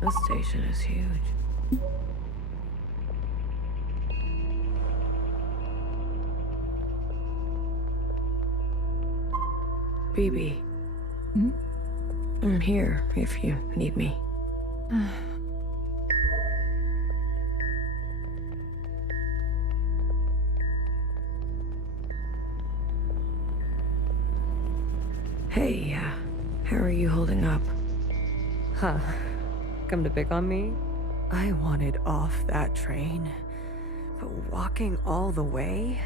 This station is huge. BB. Hmm? I'm here if you need me. Hey, how are you holding up? Huh. Come to pick on me? I wanted off that train. But walking all the way?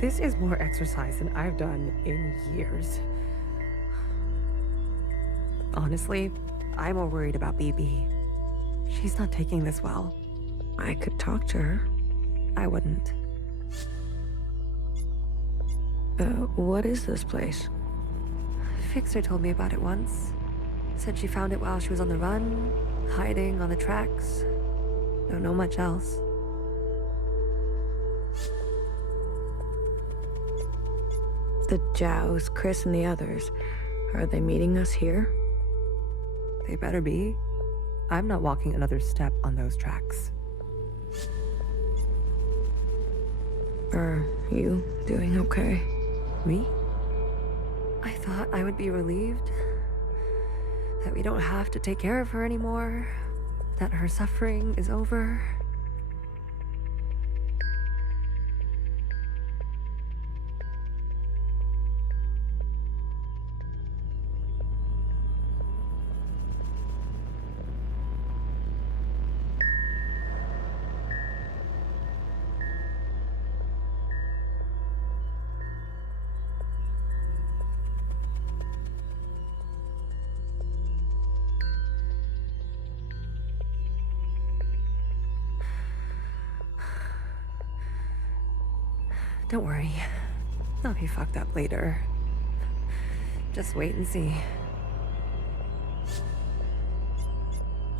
This is more exercise than I've done in years. Honestly, I'm more worried about BB. She's not taking this well. I could talk to her. I wouldn't. What is this place? Fixer told me about it once. Said she found it while she was on the run, hiding on the tracks. Don't know much else. The Jows, Chris, and the others. Are they meeting us here? They better be. I'm not walking another step on those tracks. Are you doing okay? Me? I thought I would be relieved. That we don't have to take care of her anymore. That her suffering is over. Don't worry. I'll be fucked up later. Just wait and see.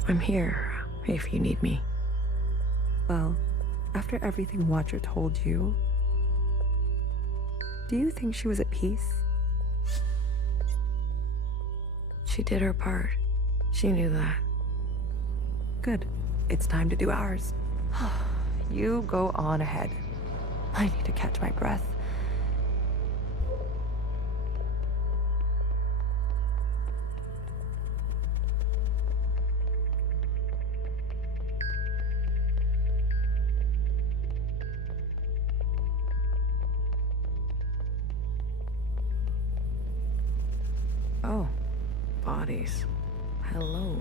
I'm here if you need me. Well, after everything Watcher told you, do you think she was at peace? She did her part. She knew that. Good. It's time to do ours. You go on ahead. I need to catch my breath. Oh, bodies. Hello.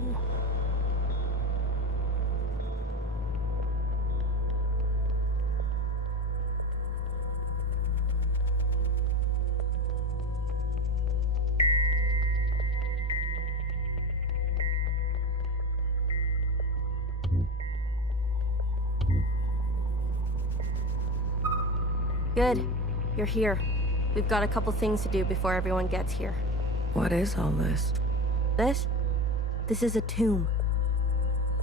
Good. You're here. We've got a couple things to do before everyone gets here. What is all this? This? This is a tomb.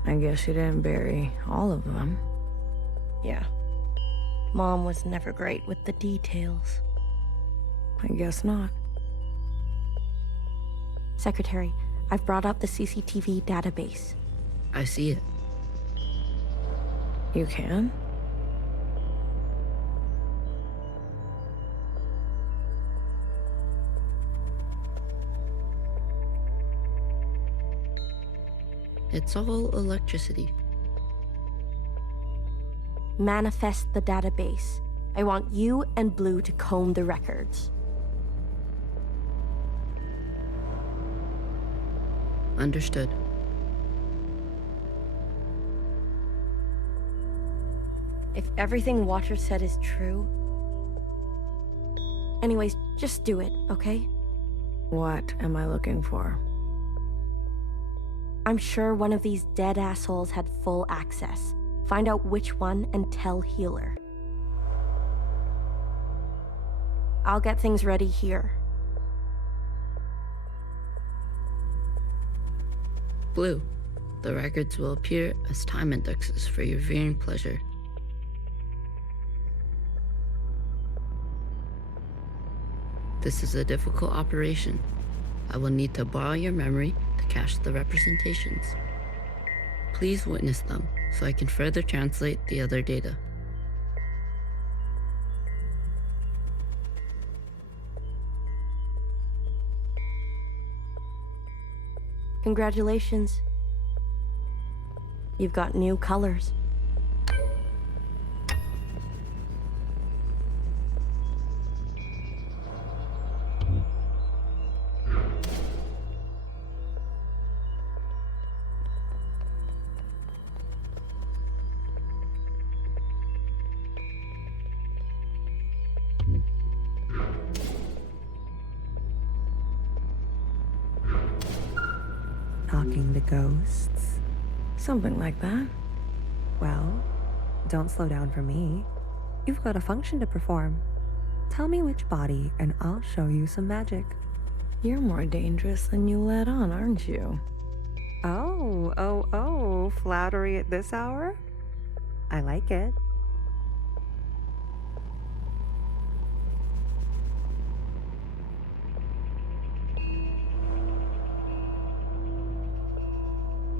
I guess you didn't bury all of them. Yeah. Mom was never great with the details. I guess not. Secretary, I've brought up the CCTV database. I see it. You can? It's all electricity. Manifest the database. I want you and Blue to comb the records. Understood. If everything Watcher said is true... Anyways, just do it, okay? What am I looking for? I'm sure one of these dead assholes had full access. Find out which one and tell Healer. I'll get things ready here. Blue. The records will appear as time indexes for your viewing pleasure. This is a difficult operation. I will need to borrow your memory to cache the representations. Please witness them so I can further translate the other data. Congratulations. You've got new colors. Talking to ghosts? Something like that. Well, don't slow down for me. You've got a function to perform. Tell me which body, and I'll show you some magic. You're more dangerous than you let on, aren't you? Oh, flattery at this hour? I like it.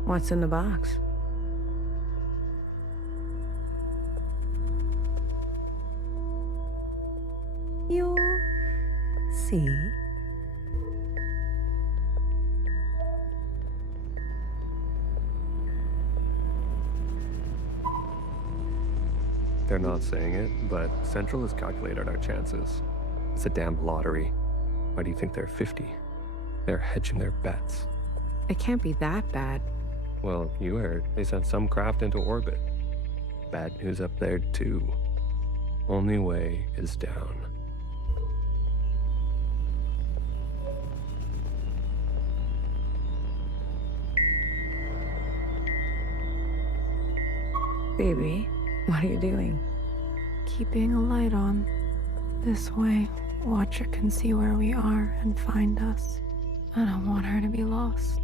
What's in the box? You'll see. They're not saying it, but Central has calculated our chances. It's a damn lottery. Why do you think they're 50? They're hedging their bets. It can't be that bad. Well, you heard. They sent some craft into orbit. Bad news up there, too. Only way is down. Baby, what are you doing? Keeping a light on. This way, Watcher can see where we are and find us. I don't want her to be lost.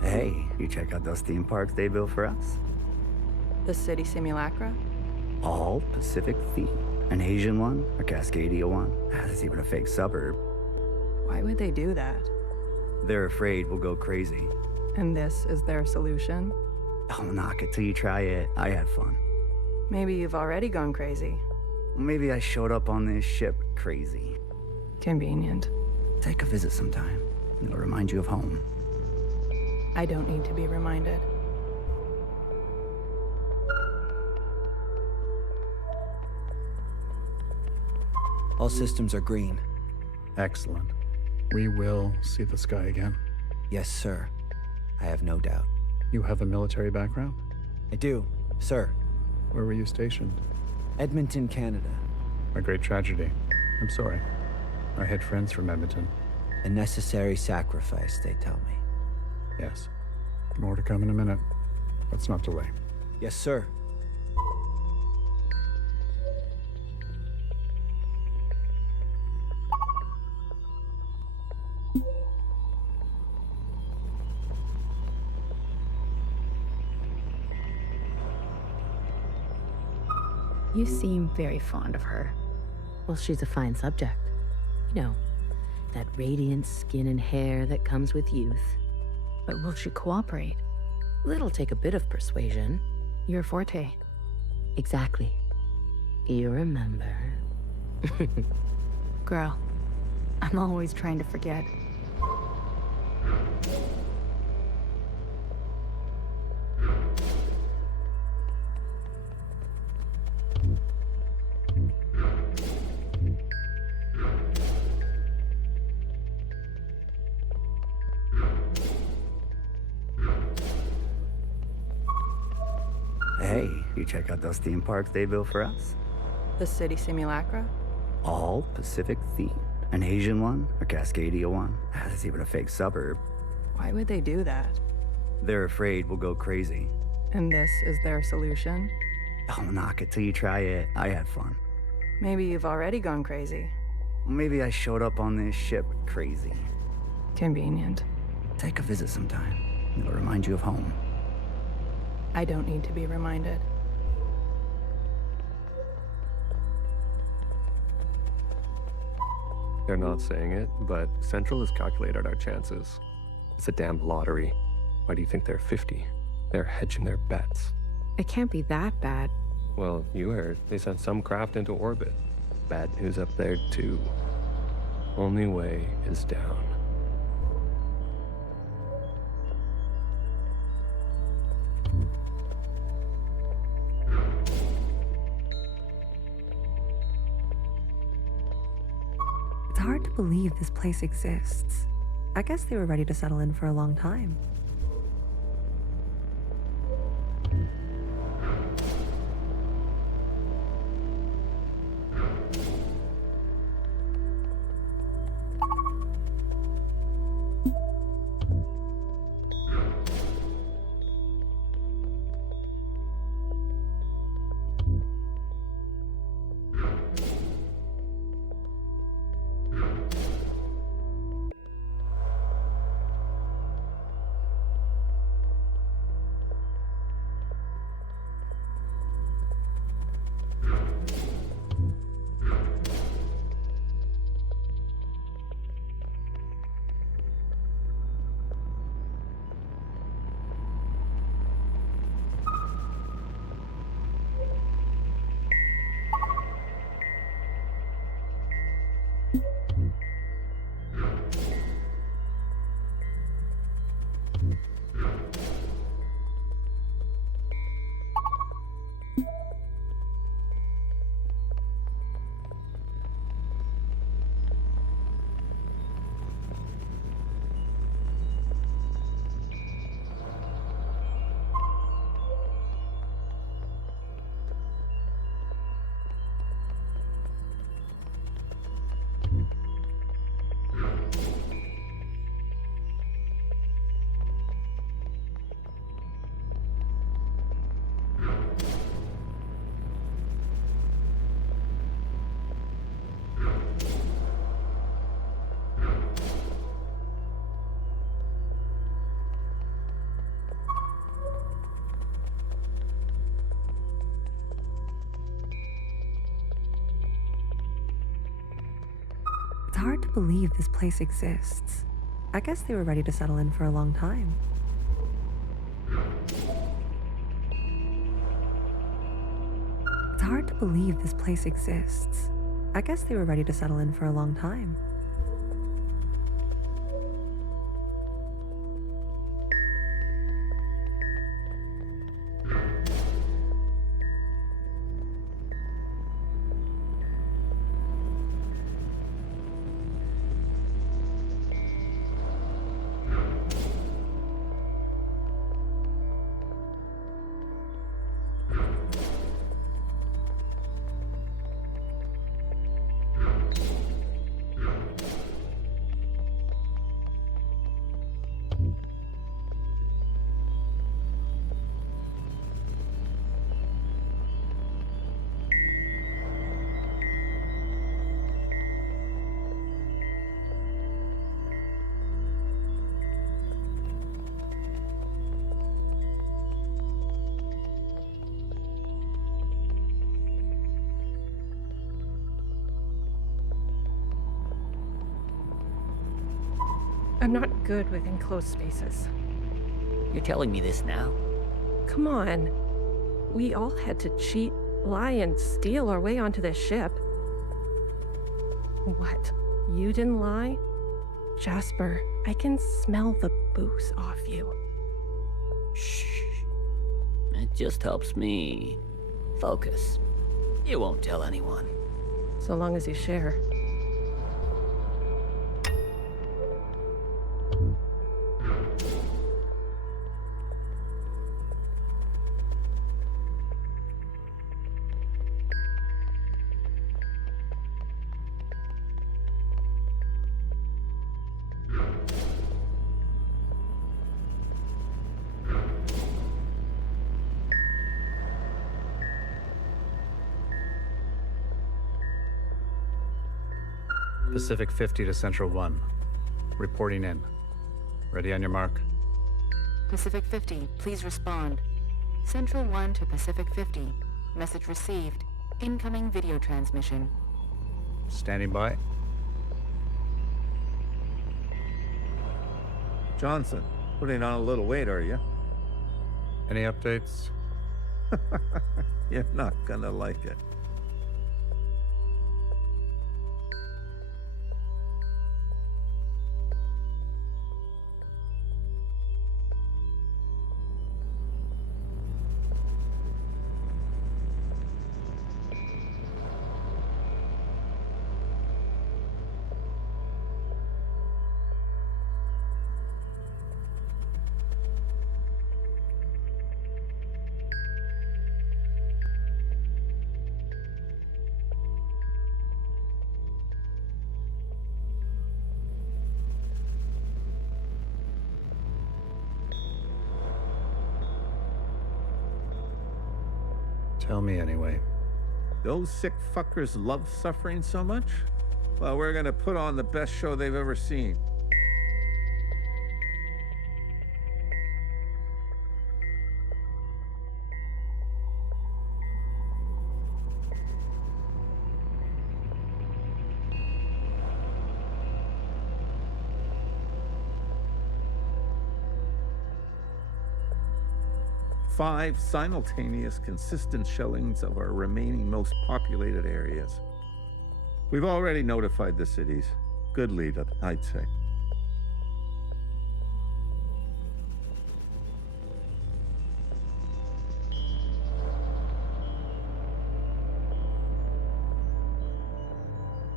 Hey, you check out those theme parks they built for us? The city simulacra? All Pacific themed. An Asian one, a Cascadia one. There's even a fake suburb. Why would they do that? They're afraid we'll go crazy. And this is their solution? Don't knock it till you try it. I had fun. Maybe you've already gone crazy. Maybe I showed up on this ship crazy. Convenient. Take a visit sometime. It'll remind you of home. I don't need to be reminded. All systems are green. Excellent. We will see the sky again. Yes, sir. I have no doubt. You have a military background? I do, sir. Where were you stationed? Edmonton, Canada. A great tragedy. I'm sorry. I had friends from Edmonton. A necessary sacrifice, they tell me. Yes. More to come in a minute. Let's not delay. Yes, sir. You seem very fond of her. Well, she's a fine subject. You know, that radiant skin and hair that comes with youth. But will she cooperate? It'll take a bit of persuasion. Your forte. Exactly. You remember. Girl, I'm always trying to forget. Hey, you check out those theme parks they built for us? The city simulacra? All Pacific themed. An asian one, a Cascadia one. There's even a fake suburb. Why would they do that? They're afraid we'll go crazy. And this is their solution? Don't knock it till you try it. I had fun. Maybe you've already gone crazy. Maybe I showed up on this ship crazy. Convenient. Take a visit sometime. It'll remind you of home. I don't need to be reminded. They're not saying it, but Central has calculated our chances. It's a damn lottery. Why do you think they're 50? They're hedging their bets. It can't be that bad. Well, you heard. They sent some craft into orbit. Bad news up there, too. Only way is down. It's hard to believe this place exists. I guess they were ready to settle in for a long time. It's hard to believe this place exists. I guess they were ready to settle in for a long time. It's hard to believe this place exists. I guess they were ready to settle in for a long time. I'm not good with enclosed spaces. You're telling me this now? Come on. We all had to cheat, lie, and steal our way onto this ship. What? You didn't lie? Jasper, I can smell the booze off you. Shh. It just helps me focus. You won't tell anyone. So long as you share. Pacific 50 to Central 1. Reporting in. Ready on your mark. Pacific 50, please respond. Central 1 to Pacific 50. Message received. Incoming video transmission. Standing by. Johnson, putting on a little weight, are you? Any updates? You're not gonna like it. Tell me anyway. Those sick fuckers love suffering so much? Well, we're gonna put on the best show they've ever seen. Five simultaneous, consistent shellings of our remaining most populated areas. We've already notified the cities. Good lead up, I'd say.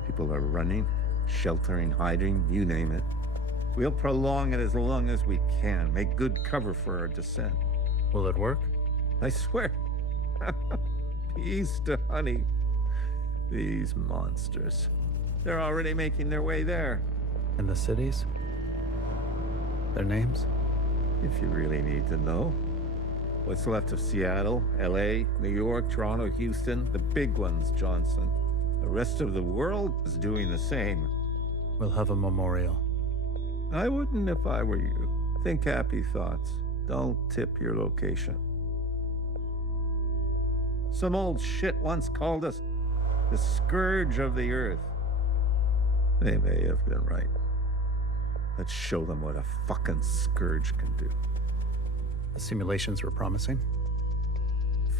People are running, sheltering, hiding, you name it. We'll prolong it as long as we can, make good cover for our descent. Will it work? I swear. Peace to honey. These monsters. They're already making their way there. And the cities? Their names? If you really need to know. What's left of Seattle, LA, New York, Toronto, Houston, the big ones, Johnson. The rest of the world is doing the same. We'll have a memorial. I wouldn't if I were you. Think happy thoughts. Don't tip your location. Some old shit once called us the scourge of the earth. They may have been right. Let's show them what a fucking scourge can do. The simulations were promising.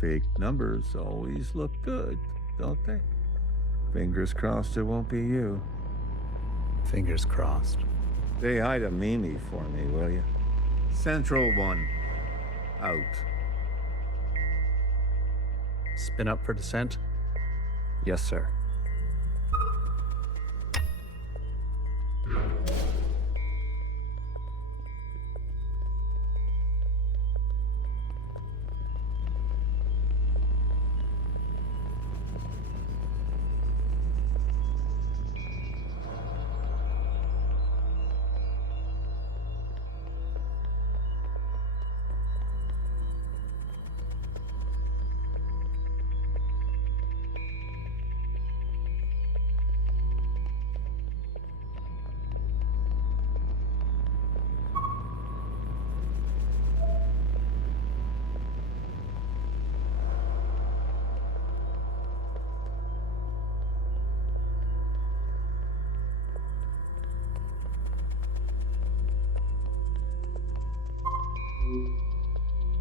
Fake numbers always look good, don't they? Fingers crossed it won't be you. Fingers crossed. Say hi to Mimi for me, will you? Central 1. Out. Spin up for descent? Yes, sir.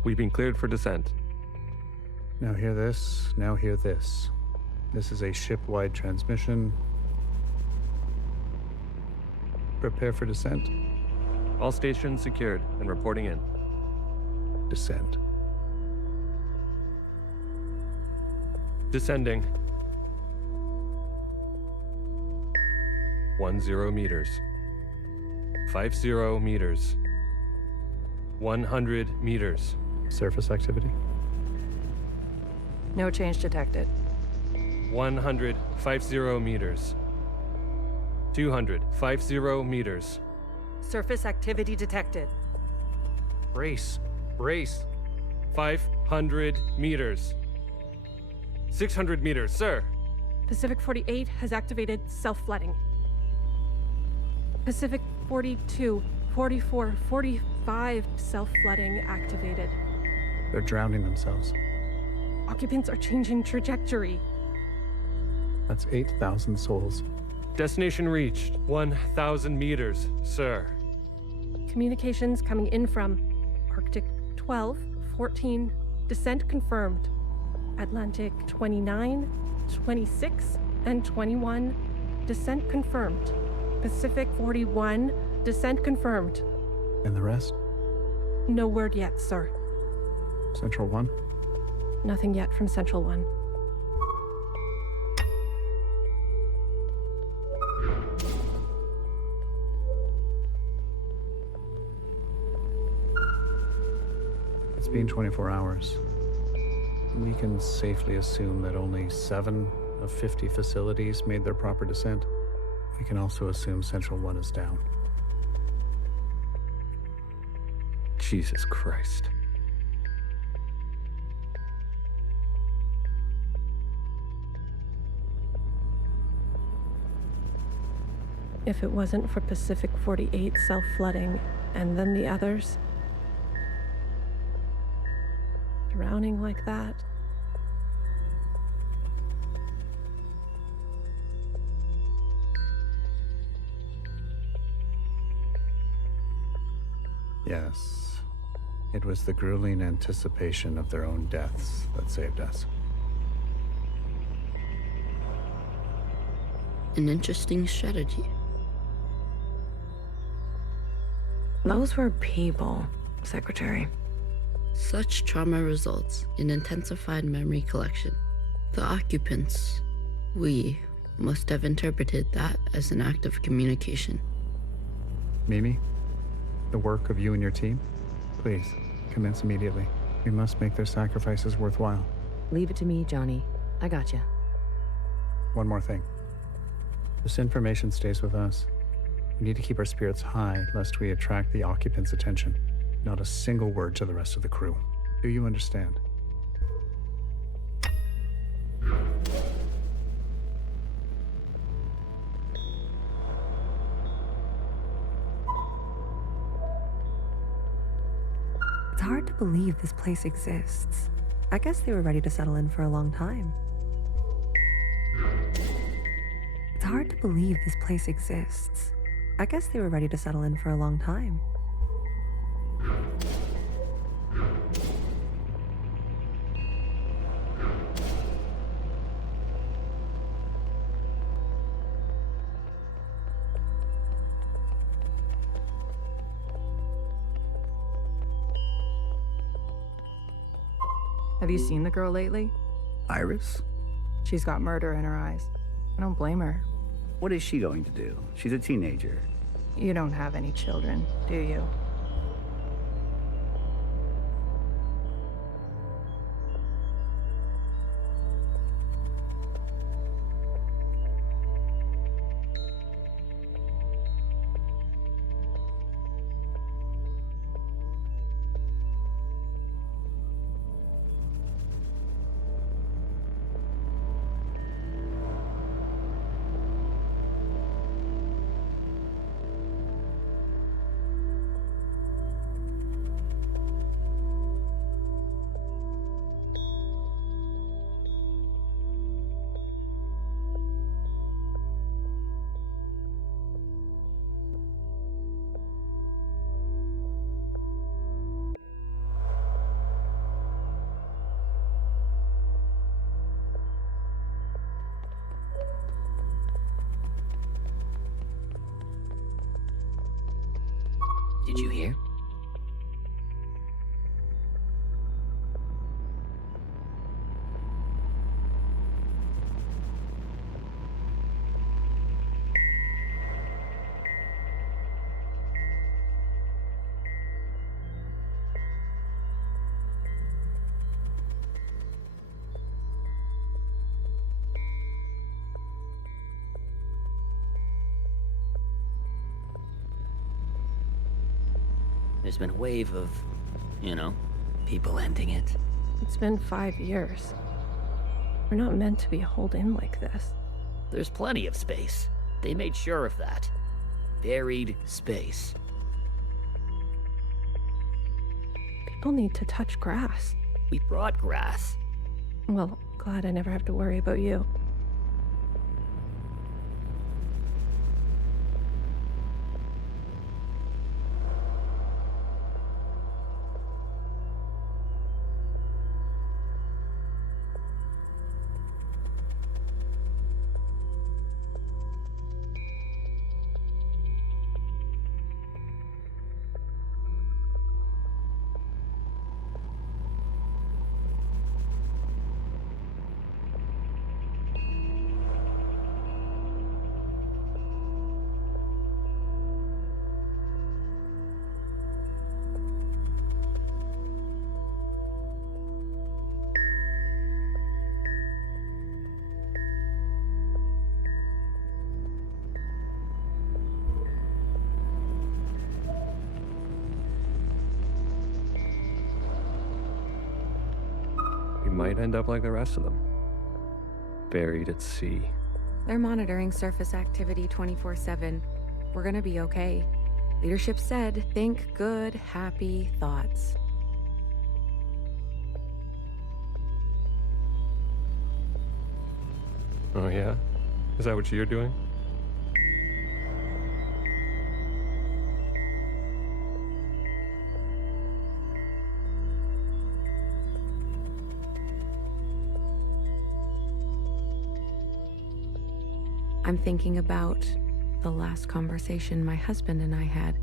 We've been cleared for descent. Now hear this, now hear this. This is a ship-wide transmission. Prepare for descent. All stations secured and reporting in. Descend. Descending. 10 meters. 50 meters. 100 meters. Surface activity? No change detected. 150 meters. 250 meters. Surface activity detected. Brace. Brace. 500 meters. 600 meters, sir. Pacific 48 has activated self-flooding. Pacific 42, 44, 45 self-flooding activated. They're drowning themselves. Occupants are changing trajectory. That's 8,000 souls. Destination reached. 1,000 meters, sir. Communications coming in from Arctic 12, 14, descent confirmed. Atlantic 29, 26, and 21, descent confirmed. Pacific 41, descent confirmed. And the rest? No word yet, sir. Central 1? Nothing yet from Central 1. It's been 24 hours. We can safely assume that only 7 of 50 facilities made their proper descent. We can also assume Central 1 is down. Jesus Christ. If it wasn't for Pacific 48 self-flooding, and then the others drowning like that. Yes. It was the grueling anticipation of their own deaths that saved us. An interesting strategy. Those were people, Secretary. Such trauma results in intensified memory collection. The occupants, we, must have interpreted that as an act of communication. Mimi, the work of you and your team, please, commence immediately. We must make their sacrifices worthwhile. Leave it to me, Johnny. I gotcha. One more thing. This information stays with us. We need to keep our spirits high lest we attract the occupants' attention. Not a single word to the rest of the crew. Do you understand? It's hard to believe this place exists. I guess they were ready to settle in for a long time. It's hard to believe this place exists. I guess they were ready to settle in for a long time. Have you seen the girl lately? Iris? She's got murder in her eyes. I don't blame her. What is she going to do? She's a teenager. You don't have any children, do you? Did you hear? There's been a wave of, people ending it. It's been 5 years. We're not meant to be holed in like this. There's plenty of space. They made sure of that. Buried space. People need to touch grass. We brought grass. Well, glad I never have to worry about you. We might end up like the rest of them. Buried at sea. They're monitoring surface activity 24/7. We're gonna be okay. Leadership said, think good, happy thoughts. Oh yeah? Is that what you're doing? I'm thinking about the last conversation my husband and I had.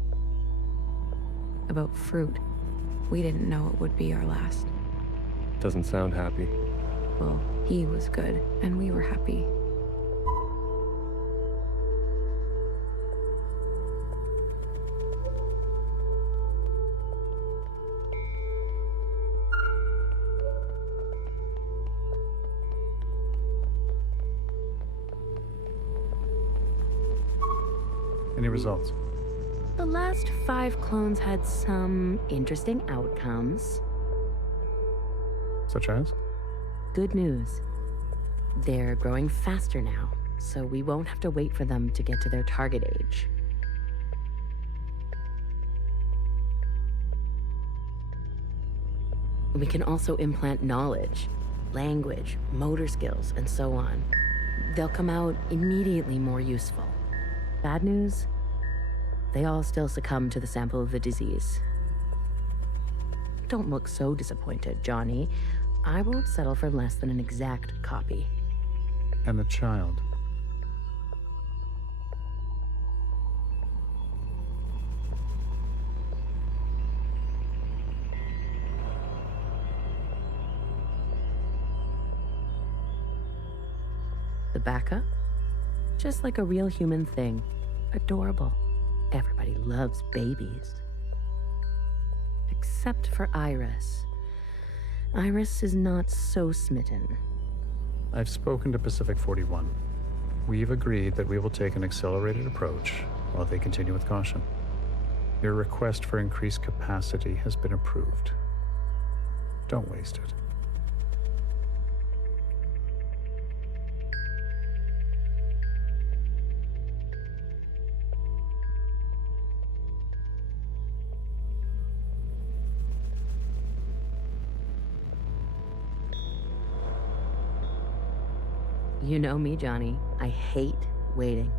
About fruit. We didn't know it would be our last. Doesn't sound happy. Well, he was good, and we were happy. Any results? The last 5 clones had some interesting outcomes. Such as? Good news. They're growing faster now, so we won't have to wait for them to get to their target age. We can also implant knowledge, language, motor skills, and so on. They'll come out immediately more useful. Bad news? They all still succumb to the sample of the disease. Don't look so disappointed, Johnny. I won't settle for less than an exact copy. And the child? The backup? Just like a real human thing. Adorable. Everybody loves babies. Except for Iris. Iris is not so smitten. I've spoken to Pacific 41. We've agreed that we will take an accelerated approach while they continue with caution. Your request for increased capacity has been approved. Don't waste it. You know me, Johnny. I hate waiting.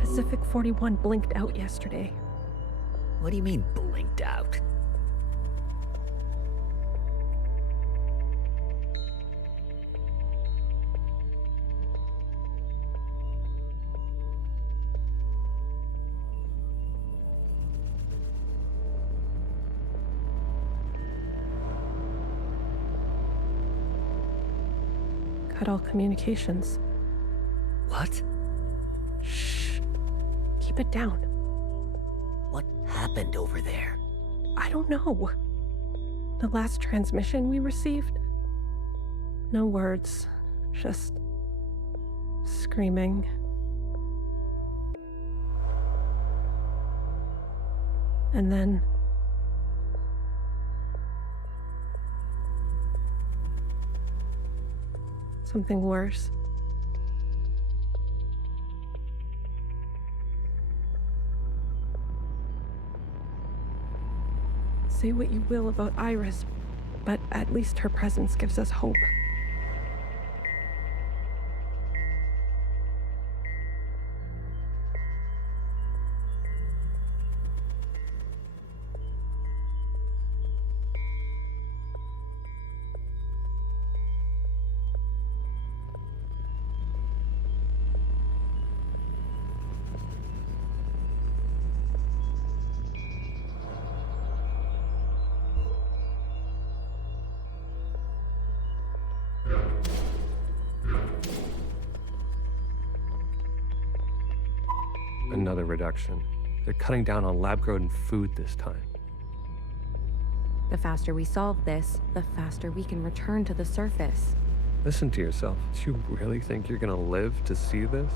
Pacific 41 blinked out yesterday. What do you mean, blinked out? cut all communications. What? Shh. Keep it down. What happened over there? I don't know. The last transmission we received? No words, just screaming. And then something worse. Say what you will about Iris, but at least her presence gives us hope. Another reduction. They're cutting down on lab-grown food this time. The faster we solve this, the faster we can return to the surface. Listen to yourself. Do you really think you're gonna live to see this?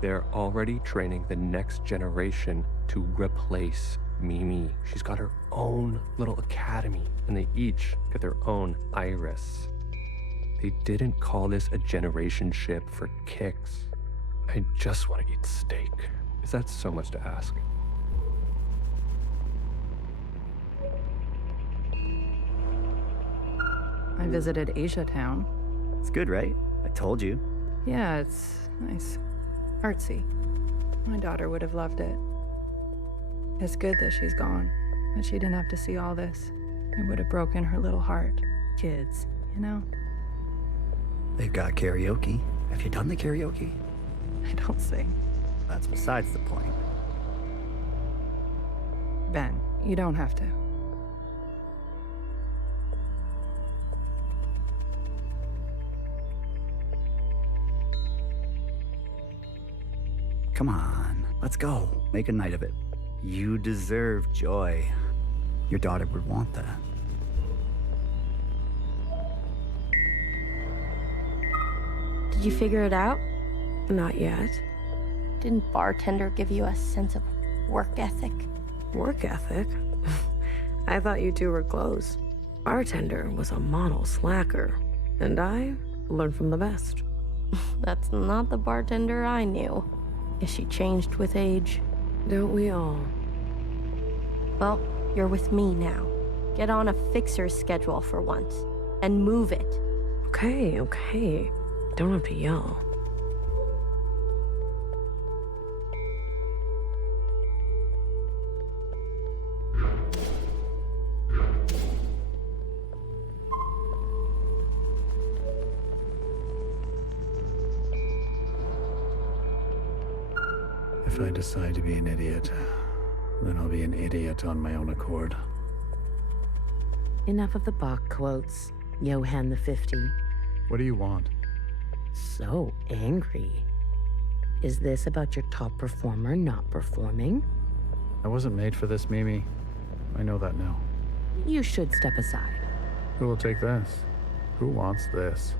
They're already training the next generation to replace Mimi. She's got her own little academy, and they each get their own Iris. They didn't call this a generation ship for kicks. I just want to eat steak. Is that so much to ask? I visited Asia Town. It's good, right? I told you. Yeah, it's nice. Artsy. My daughter would have loved it. It's good that she's gone, that she didn't have to see all this. It would have broken her little heart. Kids, you know? They've got karaoke. Have you done the karaoke? I don't sing. That's besides the point. Ben, you don't have to. Come on, let's go. Make a night of it. You deserve joy. Your daughter would want that. Did you figure it out? Not yet. Didn't bartender give you a sense of work ethic? Work ethic? I thought you two were close. Bartender was a model slacker, and I learned from the best. That's not the bartender I knew. Guess she changed with age. Don't we all? Well, you're with me now. Get on a fixer's schedule for once, and move it. Okay. Don't have to yell. If I decide to be an idiot, then I'll be an idiot on my own accord. Enough of the Bach quotes, Johann the 50. What do you want? So angry. Is this about your top performer not performing? I wasn't made for this, Mimi. I know that now. You should step aside. Who will take this? Who wants this?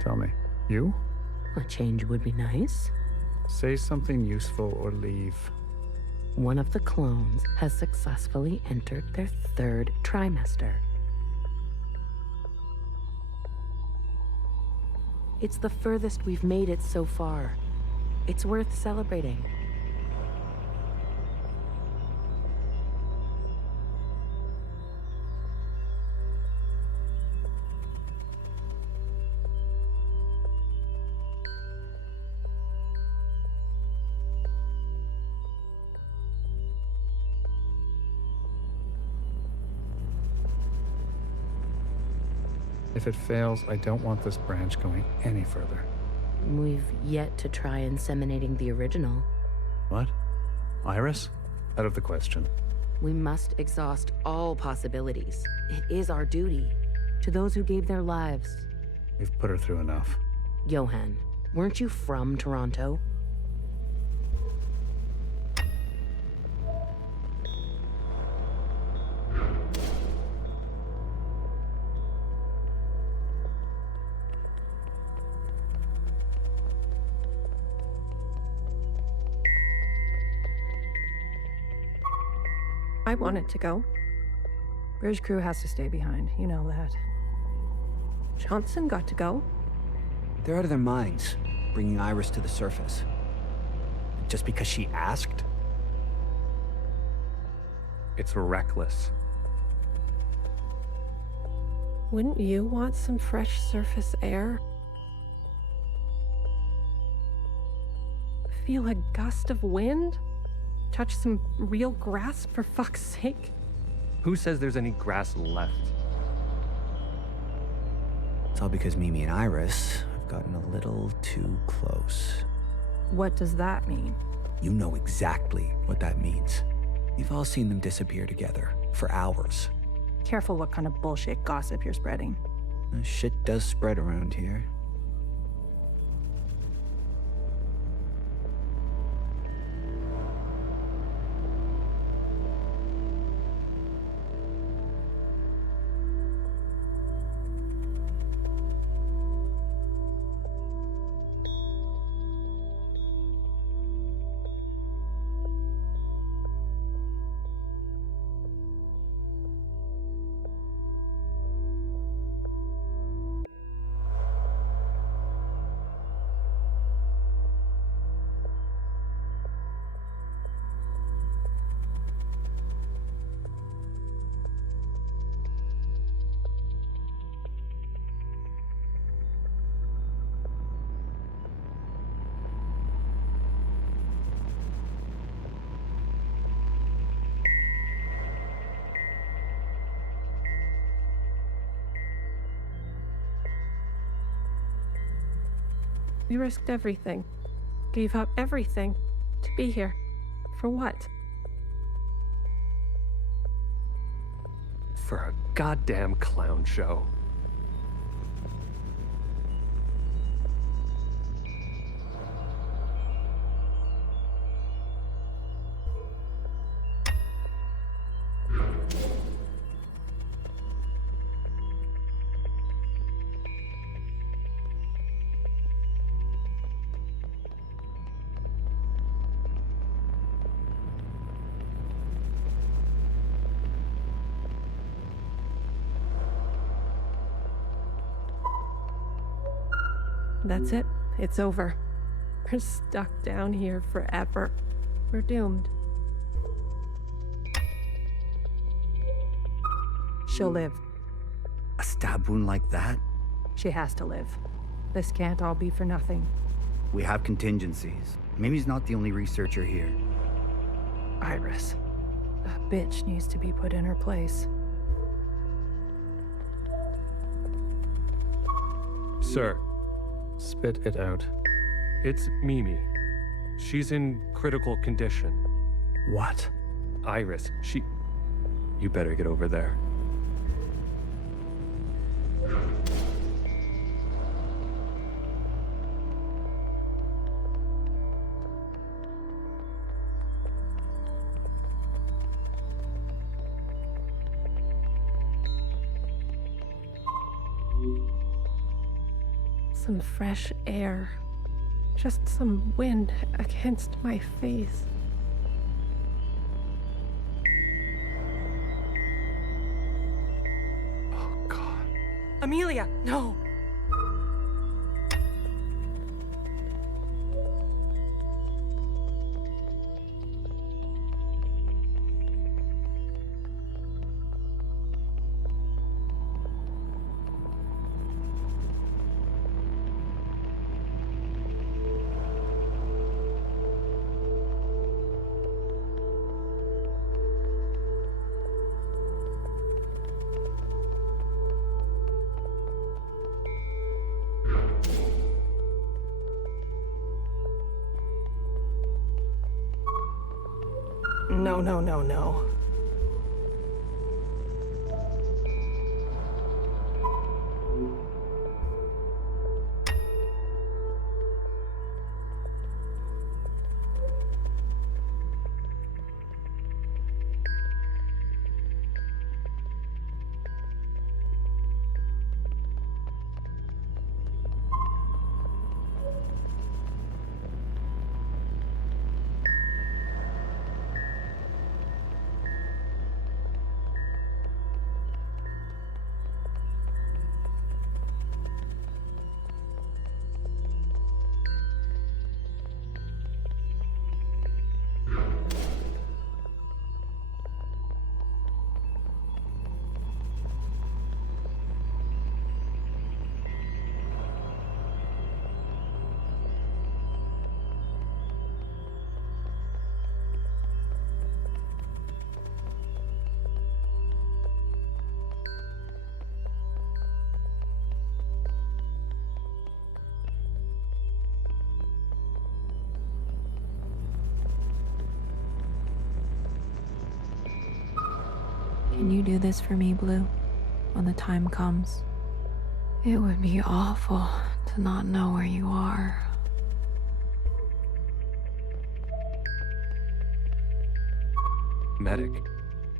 Tell me. You? A change would be nice. Say something useful or leave. One of the clones has successfully entered their 3rd trimester. It's the furthest we've made it so far. It's worth celebrating. If it fails, I don't want this branch going any further. We've yet to try inseminating the original. What? Iris? Out of the question. We must exhaust all possibilities. It is our duty to those who gave their lives We've put her through enough. Johan, weren't you from Toronto? I wanted to go. Bridge crew has to stay behind. You know that. Johnson got to go. They're out of their minds, bringing Iris to the surface. Just because she asked? It's reckless. Wouldn't you want some fresh surface air? Feel a gust of wind? Touch some real grass, for fuck's sake? Who says there's any grass left? It's all because Mimi and Iris have gotten a little too close. What does that mean? You know exactly what that means. You've all seen them disappear together for hours. Careful what kind of bullshit gossip you're spreading. Shit does spread around here. We risked everything. Gave up everything to be here. For what? For a goddamn clown show. That's it. It's over. We're stuck down here forever. We're doomed. She'll live. A stab wound like that? She has to live. This can't all be for nothing. We have contingencies. Mimi's not the only researcher here. Iris. That bitch needs to be put in her place. Sir. Spit it out. It's Mimi. She's in critical condition. What? Iris, You better get over there. Some fresh air. Just some wind against my face. Oh, God. Amelia, no! No, no, no, no. Can you do this for me, Blue, when the time comes? It would be awful to not know where you are. Medic.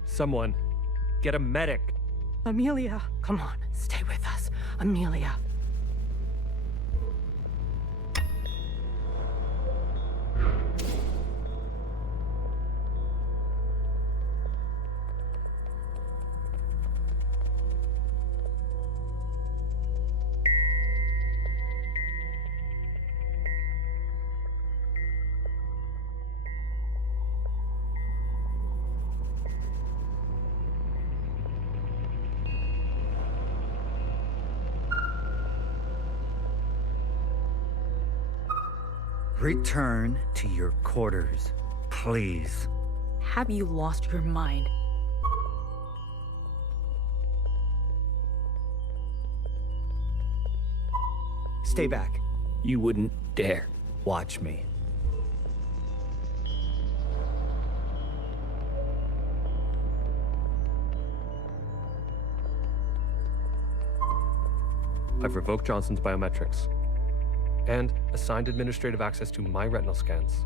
Someone, get a medic. Amelia, come on, stay with us. Amelia. Return to your quarters, please. Have you lost your mind? Stay back. You wouldn't dare. Watch me. I've revoked Johnson's biometrics and assigned administrative access to my retinal scans.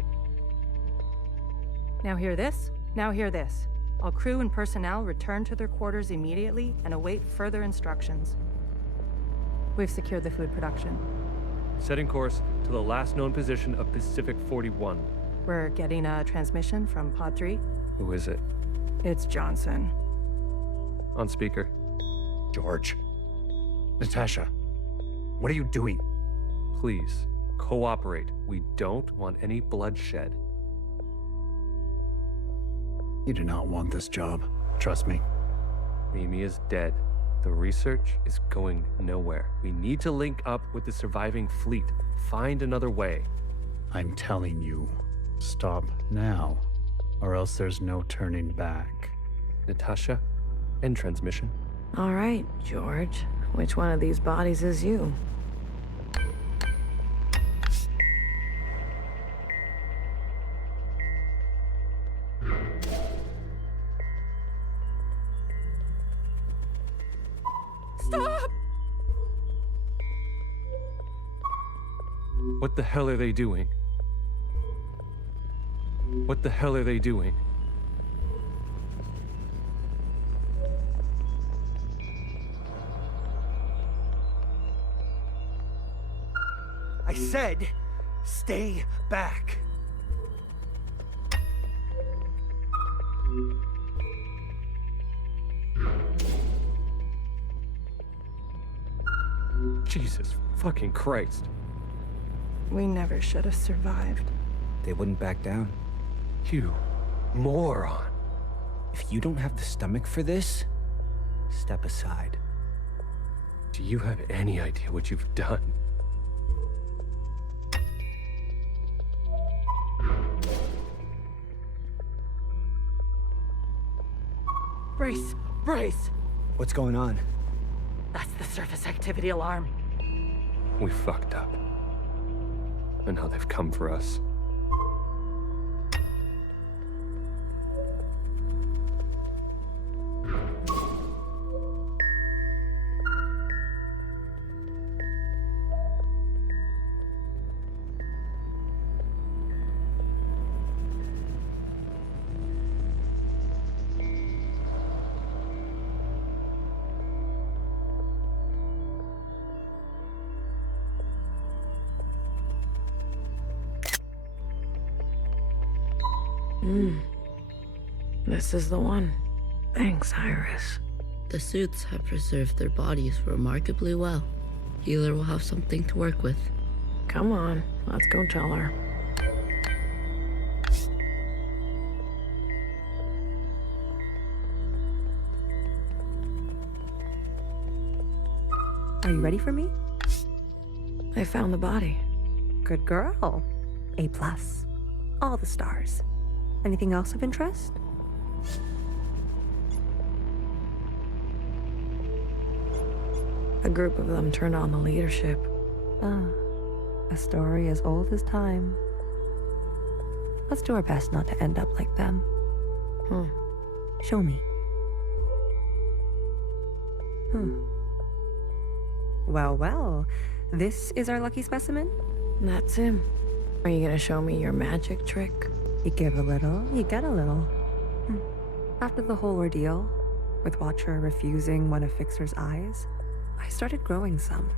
Now hear this? Now hear this. All crew and personnel return to their quarters immediately and await further instructions. We've secured the food production. Setting course to the last known position of Pacific 41. We're getting a transmission from Pod 3. Who is it? It's Johnson. On speaker. George. Natasha. What are you doing? Please, cooperate. We don't want any bloodshed. You do not want this job. Trust me. Mimi is dead. The research is going nowhere. We need to link up with the surviving fleet. Find another way. I'm telling you, stop now, or else there's no turning back. Natasha, end transmission. All right, George. Which one of these bodies is you? Stop! What the hell are they doing? What the hell are they doing? I said, stay back. Jesus fucking Christ. We never should have survived. They wouldn't back down. You moron. If you don't have the stomach for this, step aside. Do you have any idea what you've done? Brace! Brace! What's going on? That's the surface activity alarm. We fucked up. And now they've come for us. This is the one. Thanks, Iris. The suits have preserved their bodies remarkably well. Healer will have something to work with. Come on, let's go tell her. Are you ready for me? I found the body. Good girl. A+. All the stars. Anything else of interest? A group of them turned on the leadership. Ah, a story as old as time. Let's do our best not to end up like them. Show me. Well, well. This is our lucky specimen? That's him. Are you gonna show me your magic trick? You give a little, you get a little. After the whole ordeal, with Watcher refusing one of Fixer's eyes, I started growing some.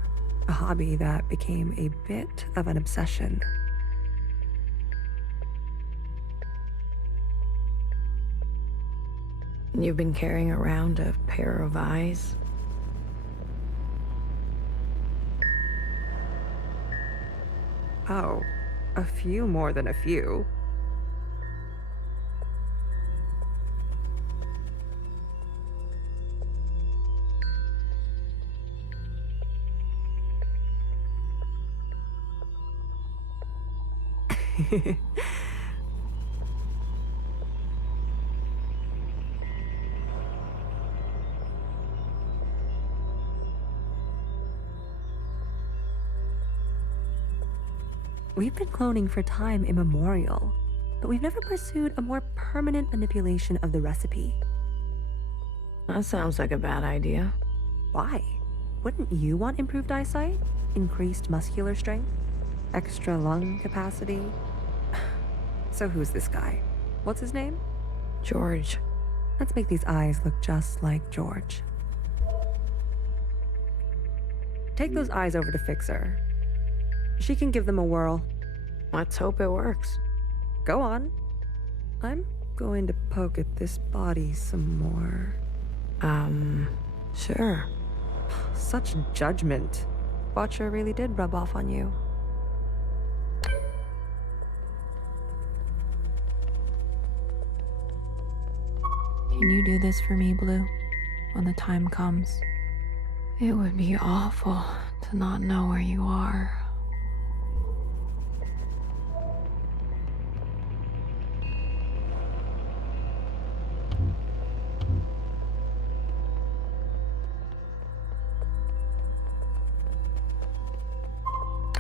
A hobby that became a bit of an obsession. You've been carrying around a pair of eyes? Oh, a few more than a few. We've been cloning for time immemorial, but we've never pursued a more permanent manipulation of the recipe. That sounds like a bad idea. Why? Wouldn't you want improved eyesight? Increased muscular strength? Extra lung capacity? So who's this guy? What's his name? George. Let's make these eyes look just like George. Take those eyes over to Fixer. She can give them a whirl. Let's hope it works. Go on. I'm going to poke at this body some more. Sure. Such judgment. Watcher really did rub off on you. Can you do this for me, Blue? When the time comes? It would be awful to not know where you are.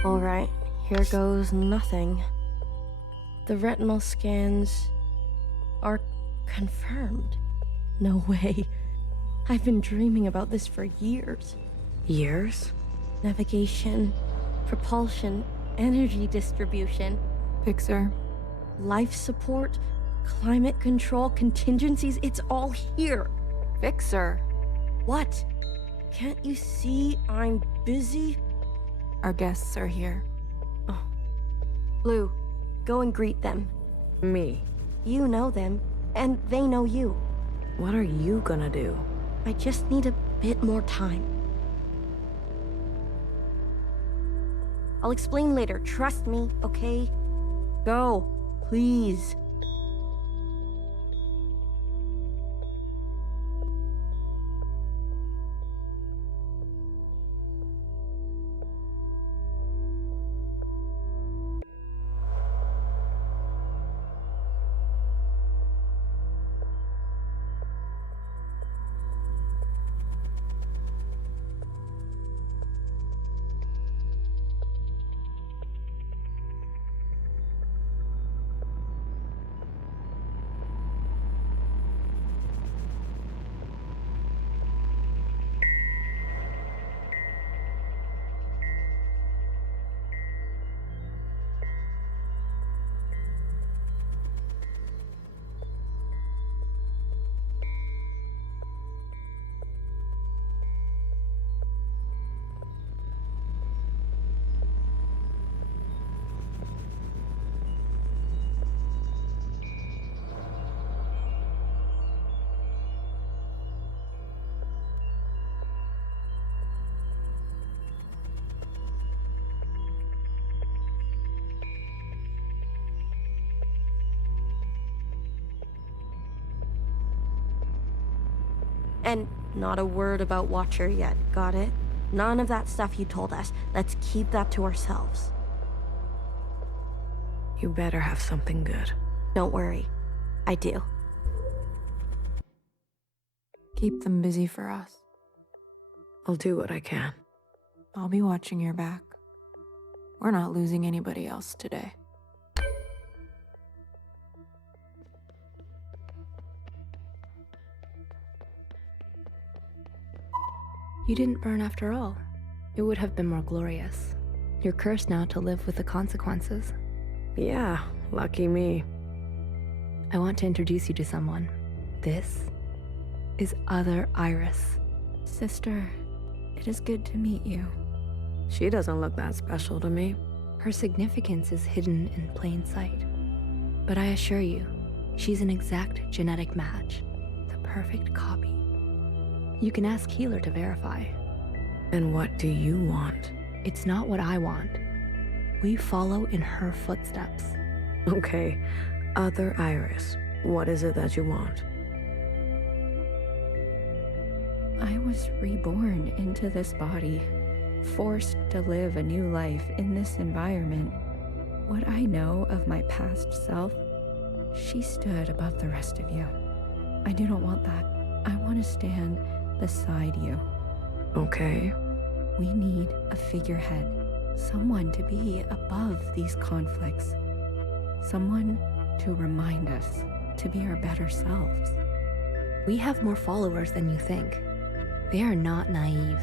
All right, here goes nothing. The retinal scans are confirmed. No way. I've been dreaming about this for years. Years? Navigation, propulsion, energy distribution. Fixer. Life support, climate control, contingencies, it's all here. Fixer. What? Can't you see I'm busy? Our guests are here. Oh. Blue, go and greet them. Me? You know them, and they know you. What are you gonna do? I just need a bit more time. I'll explain later, trust me, okay? Go, please. And not a word about Watcher yet, got it? None of that stuff you told us. Let's keep that to ourselves. You better have something good. Don't worry. I do. Keep them busy for us. I'll do what I can. I'll be watching your back. We're not losing anybody else today. You didn't burn after all. It would have been more glorious. You're cursed now to live with the consequences. Yeah, lucky me. I want to introduce you to someone. This is Other Iris. Sister, it is good to meet you. She doesn't look that special to me. Her significance is hidden in plain sight. But I assure you, she's an exact genetic match. The perfect copy. You can ask Healer to verify. And what do you want? It's not what I want. We follow in her footsteps. Okay, Other Iris, what is it that you want? I was reborn into this body, forced to live a new life in this environment. What I know of my past self, she stood above the rest of you. I do not want that. I want to stand beside you. Okay. We need a figurehead, someone to be above these conflicts, someone to remind us to be our better selves. We have more followers than you think. They are not naive.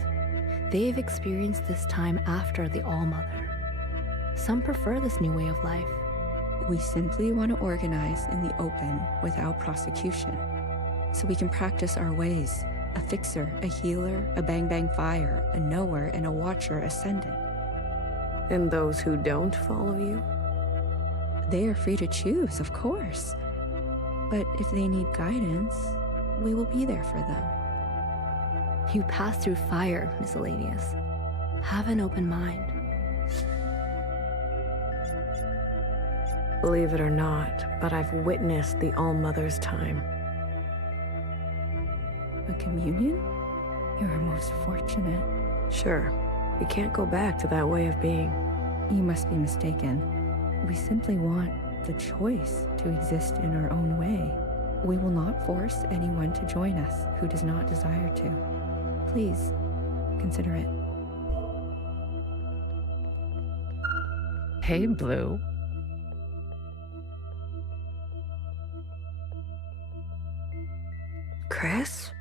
They've experienced this time after the All-Mother. Some prefer this new way of life. We simply want to organize in the open without prosecution, so we can practice our ways. A fixer, a healer, a bang-bang fire, a knower, and a watcher ascendant. And those who don't follow you? They are free to choose, of course. But if they need guidance, we will be there for them. You pass through fire, Miscellaneous. Have an open mind. Believe it or not, but I've witnessed the All-Mother's time. A communion? You are most fortunate. Sure. We can't go back to that way of being. You must be mistaken. We simply want the choice to exist in our own way. We will not force anyone to join us who does not desire to. Please, consider it. Hey, Blue. Chris?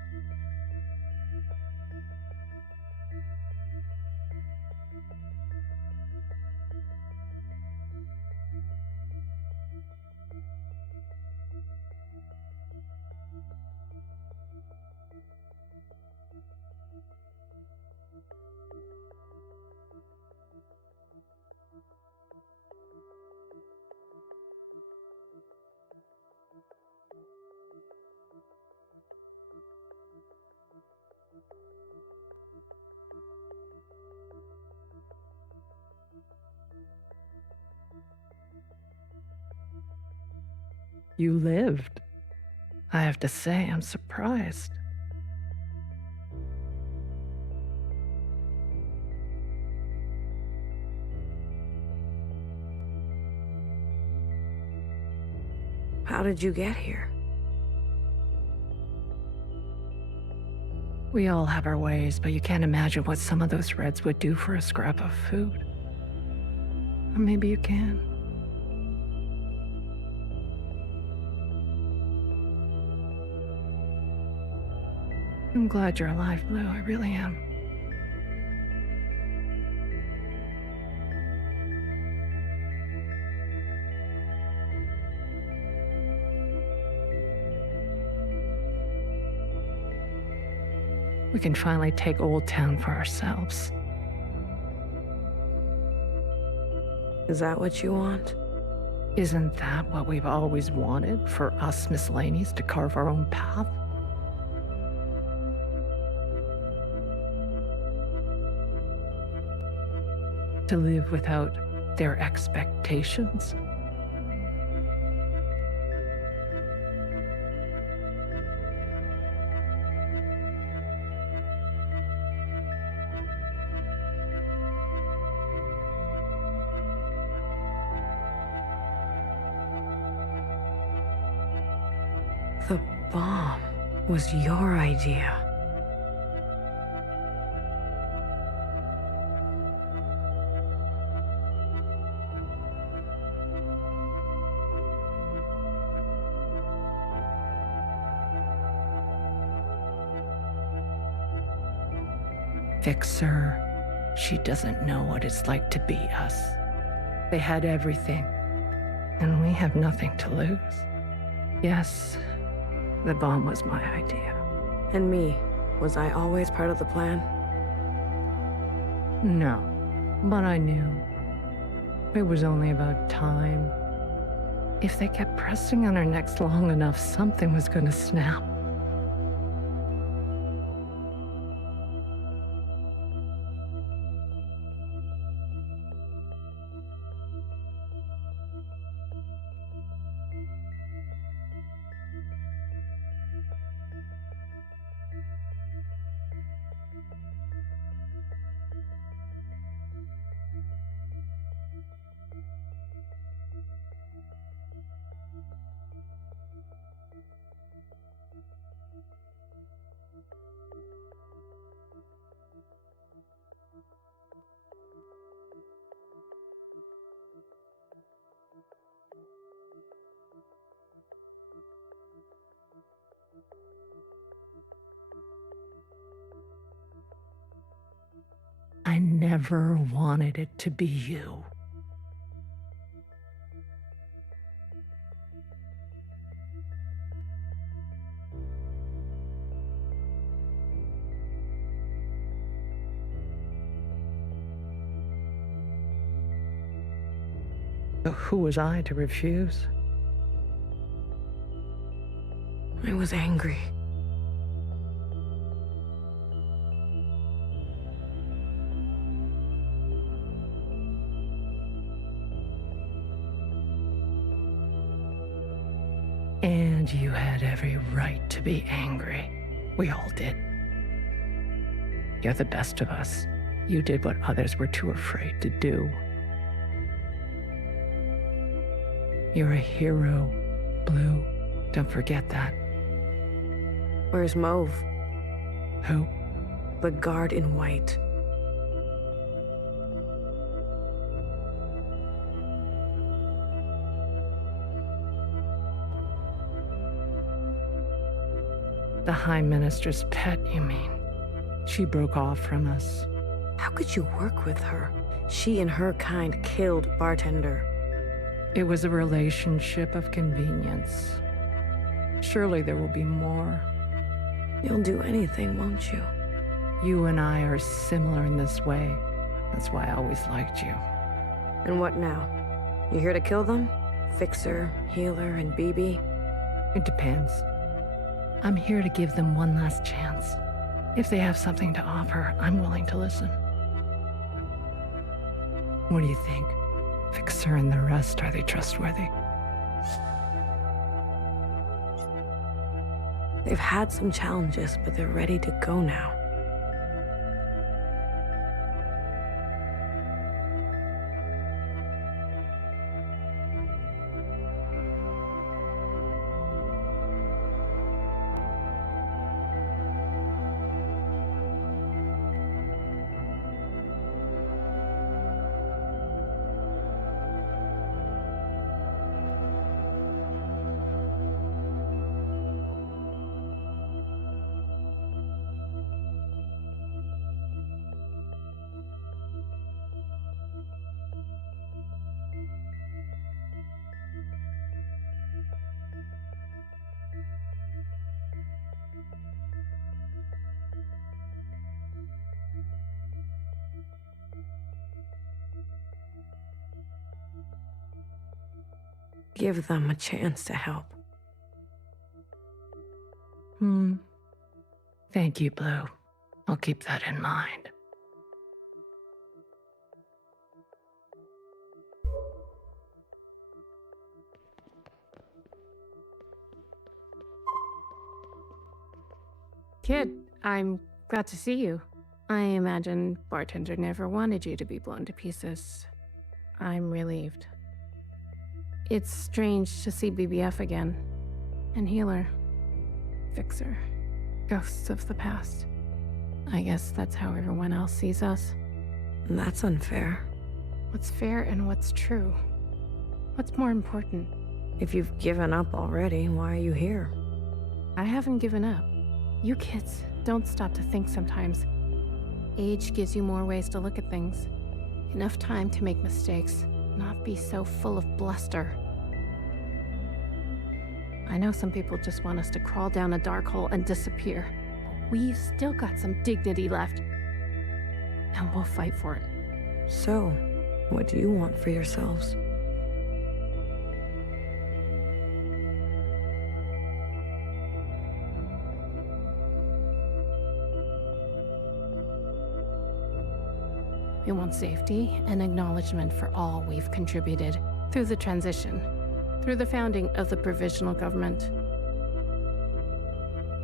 You lived. I have to say, I'm surprised. How did you get here? We all have our ways, but you can't imagine what some of those Reds would do for a scrap of food. Or maybe you can. I'm glad you're alive, Blue. I really am. We can finally take Old Town for ourselves. Is that what you want? Isn't that what we've always wanted, for us Miscellaneous to carve our own path? To live without their expectations? The bomb was your idea. Fixer, she doesn't know what it's like to be us. They had everything, and we have nothing to lose. Yes, the bomb was my idea. And me, was I always part of the plan? No, but I knew. It was only about time. If they kept pressing on our necks long enough, something was going to snap. I never wanted it to be you. Who was I to refuse? I was angry. And you had every right to be angry. We all did. You're the best of us. You did what others were too afraid to do. You're a hero, Blue. Don't forget that. Where's Mauve? Who? The guard in white. The High Minister's pet, you mean? She broke off from us. How could you work with her? She and her kind killed Bartender. It was a relationship of convenience. Surely there will be more. You'll do anything, won't you? You and I are similar in this way. That's why I always liked you. And what now? You here to kill them? Fixer, Healer, and BB? It depends. I'm here to give them one last chance. If they have something to offer, I'm willing to listen. What do you think? Fixer and the rest, are they trustworthy? They've had some challenges, but they're ready to go now. Give them a chance to help. Thank you, Blue. I'll keep that in mind. Kid, I'm glad to see you. I imagine Bartender never wanted you to be blown to pieces. I'm relieved. It's strange to see BBF again. And Healer. Fixer. Ghosts of the past. I guess that's how everyone else sees us. That's unfair. What's fair and what's true? What's more important? If you've given up already, why are you here? I haven't given up. You kids don't stop to think sometimes. Age gives you more ways to look at things. Enough time to make mistakes, not be so full of bluster. I know some people just want us to crawl down a dark hole and disappear, but we've still got some dignity left, and we'll fight for it. So, what do you want for yourselves? We want safety and acknowledgement for all we've contributed through the transition, through the founding of the provisional government.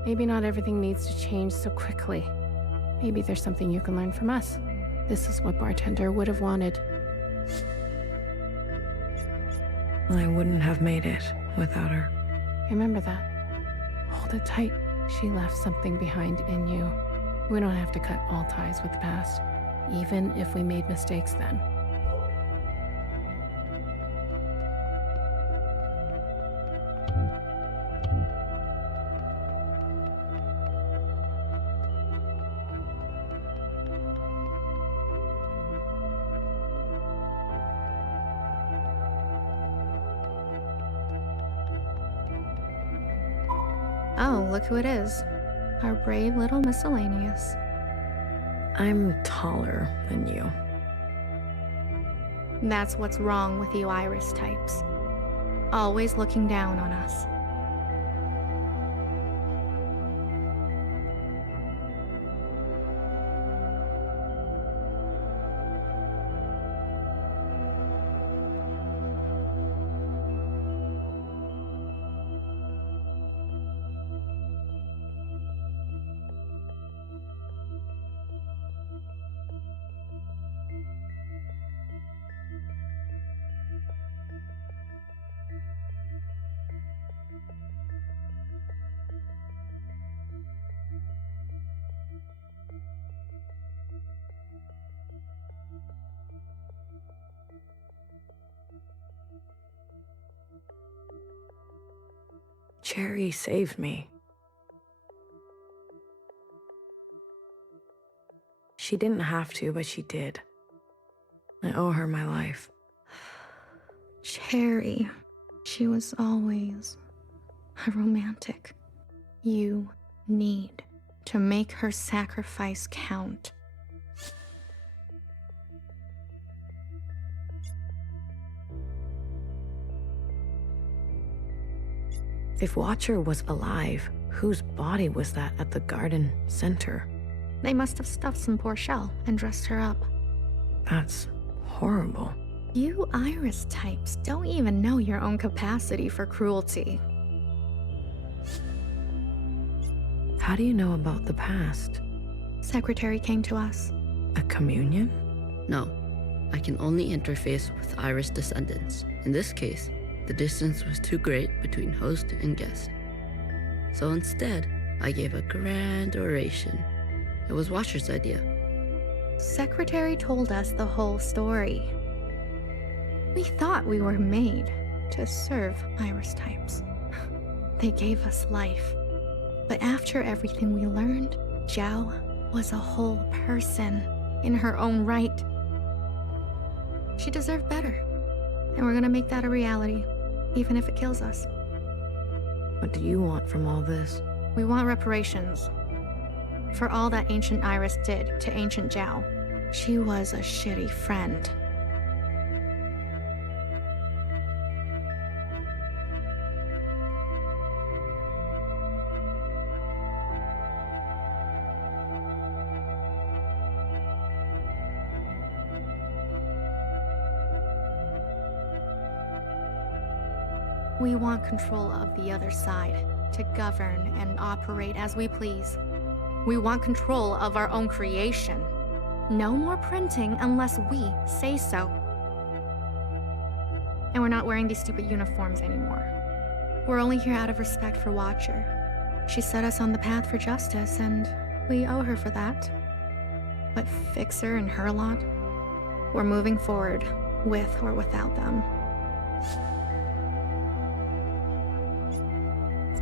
Maybe not everything needs to change so quickly. Maybe there's something you can learn from us. This is what Bartender would have wanted. I wouldn't have made it without her. Remember that. Hold it tight. She left something behind in you. We don't have to cut all ties with the past, even if we made mistakes then. Oh, look who it is. Our brave little miscellaneous. I'm taller than you. That's what's wrong with you Iris types. Always looking down on us. Cherry saved me. She didn't have to, but she did. I owe her my life. Cherry. She was always a romantic. You need to make her sacrifice count. If Watcher was alive, whose body was that at the garden center? They must have stuffed some poor shell and dressed her up. That's horrible. You Iris types don't even know your own capacity for cruelty. How do you know about the past? Secretary came to us. A communion? No, I can only interface with Iris descendants. In this case, the distance was too great between host and guest. So instead, I gave a grand oration. It was Watcher's idea. Secretary told us the whole story. We thought we were made to serve Iris types. They gave us life. But after everything we learned, Zhao was a whole person in her own right. She deserved better. And we're gonna make that a reality, even if it kills us. What do you want from all this? We want reparations. For all that Ancient Iris did to Ancient Zhao. She was a shitty friend. We want control of the other side, to govern and operate as we please. We want control of our own creation. No more printing unless we say so. And we're not wearing these stupid uniforms anymore. We're only here out of respect for Watcher. She set us on the path for justice, and we owe her for that. But Fixer and her lot, we're moving forward, with or without them.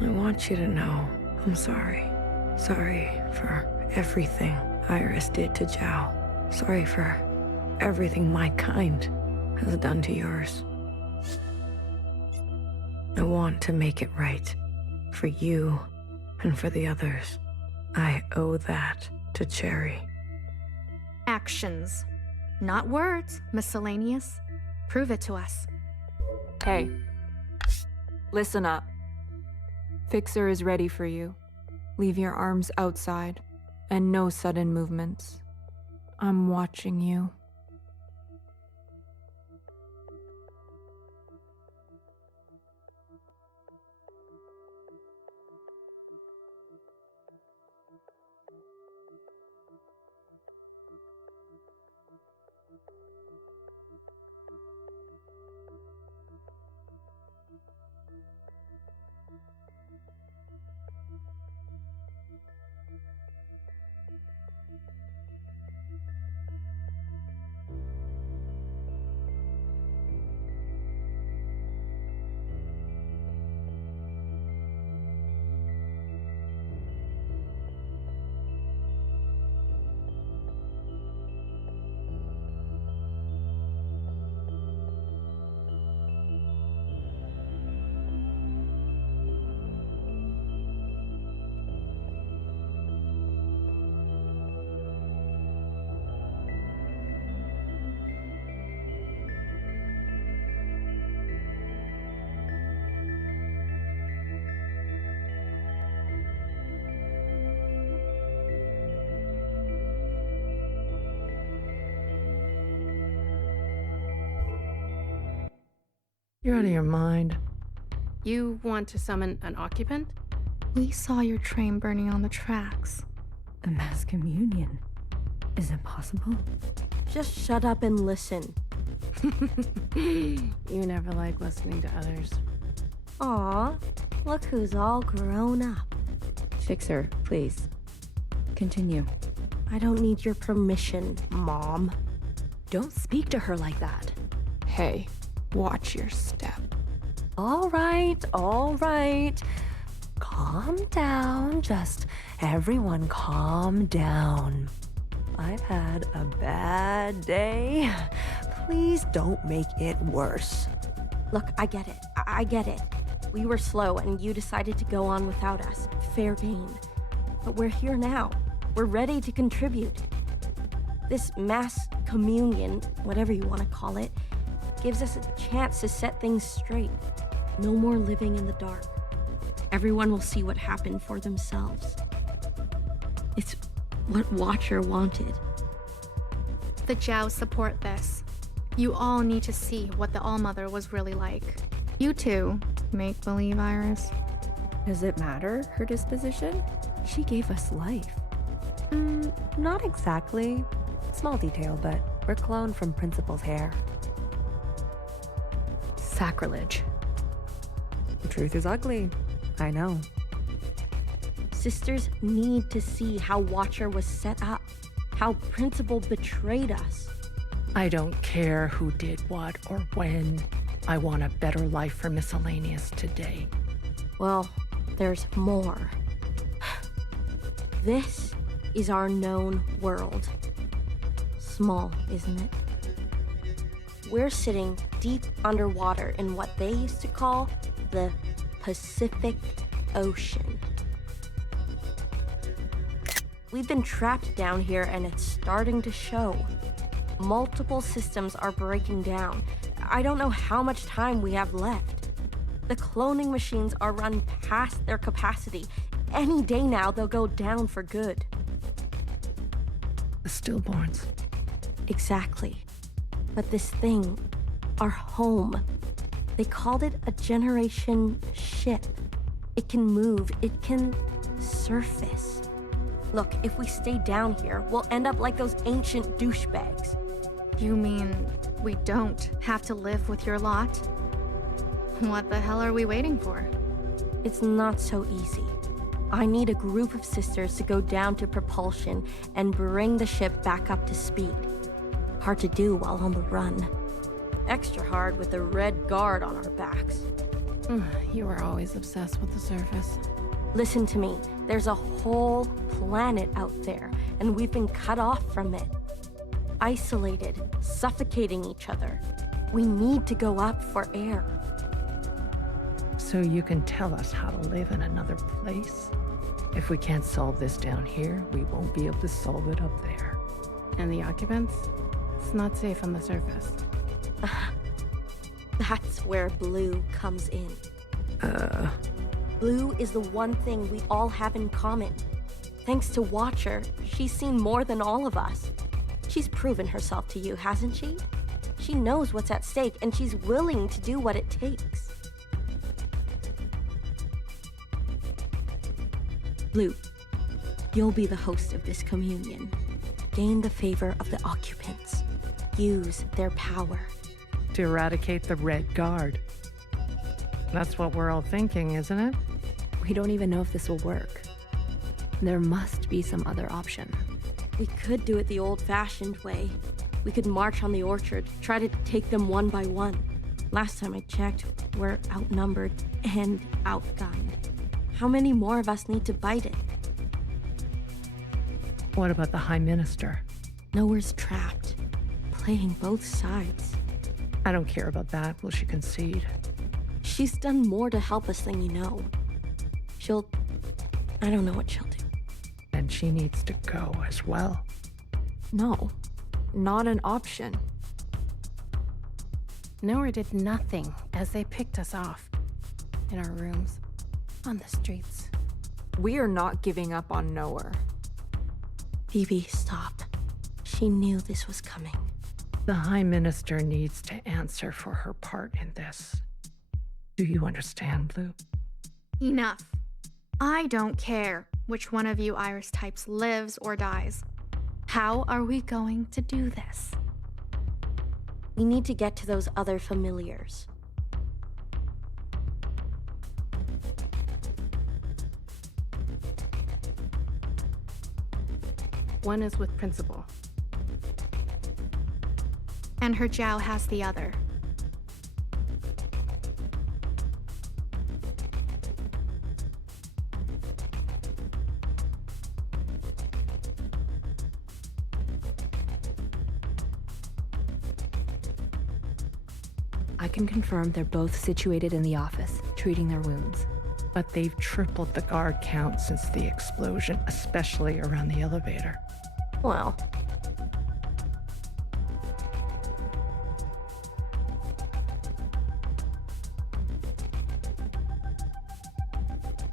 I want you to know I'm sorry. Sorry for everything Iris did to Zhao. Sorry for everything my kind has done to yours. I want to make it right. For you and for the others. I owe that to Cherry. Actions, not words, miscellaneous. Prove it to us. Hey, listen up. Fixer is ready for you. Leave your arms outside, and no sudden movements. I'm watching you. You're out of your mind. You want to summon an occupant? We saw your train burning on the tracks. A mass communion. Is it possible? Just shut up and listen. You never like listening to others. Aw, look who's all grown up. Fixer, please. Continue. I don't need your permission, Mom. Don't speak to her like that. Hey, watch your step. All right. Calm down. Just everyone calm down. I've had a bad day. Please don't make it worse. Look, I get it. I get it. We were slow and you decided to go on without us. Fair game. But we're here now. We're ready to contribute. This mass communion, whatever you want to call it, gives us a chance to set things straight. No more living in the dark. Everyone will see what happened for themselves. It's what Watcher wanted. The Zhao support this. You all need to see what the All-Mother was really like. You too, make-believe Iris. Does it matter, her disposition? She gave us life. Not exactly. Small detail, but we're cloned from Principal's hair. Sacrilege. The truth is ugly. I know. Sisters need to see how Watcher was set up, how Principal betrayed us. I don't care who did what or when. I want a better life for Miscellaneous today. Well, there's more. This is our known world. Small, isn't it? We're sitting deep underwater in what they used to call the Pacific Ocean. We've been trapped down here and it's starting to show. Multiple systems are breaking down. I don't know how much time we have left. The cloning machines are run past their capacity. Any day now, they'll go down for good. The stillborns. Exactly. But this thing, our home, they called it a generation ship. It can move, it can surface. Look, if we stay down here, we'll end up like those ancient douchebags. You mean we don't have to live with your lot? What the hell are we waiting for? It's not so easy. I need a group of sisters to go down to propulsion and bring the ship back up to speed. Hard to do while on the run. Extra hard with the Red Guard on our backs. You were always obsessed with the surface. Listen to me. There's a whole planet out there, and we've been cut off from it. Isolated, suffocating each other. We need to go up for air. So you can tell us how to live in another place? If we can't solve this down here, we won't be able to solve it up there. And the occupants? It's not safe on the surface. That's where Blue comes in. Blue is the one thing we all have in common. Thanks to Watcher, she's seen more than all of us. She's proven herself to you, hasn't she? She knows what's at stake, and she's willing to do what it takes. Blue, you'll be the host of this communion. Gain the favor of the occupants. Use their power. To eradicate the Red Guard. That's what we're all thinking, isn't it? We don't even know if this will work. There must be some other option. We could do it the old-fashioned way. We could march on the orchard, try to take them one by one. Last time I checked, we're outnumbered and outgunned. How many more of us need to bite it? What about the High Minister? Nowhere's trapped, playing both sides. I don't care about that. Will she concede? She's done more to help us than you know. I don't know what she'll do. And she needs to go as well. No, not an option. Nowhere did nothing as they picked us off. In our rooms, on the streets. We are not giving up on Nowhere. Phoebe, stop. She knew this was coming. The High Minister needs to answer for her part in this. Do you understand, Blue? Enough. I don't care which one of you Iris types lives or dies. How are we going to do this? We need to get to those other familiars. One is with Principal. And her Jiao has the other. I can confirm they're both situated in the office, treating their wounds. But they've tripled the guard count since the explosion, especially around the elevator. Well.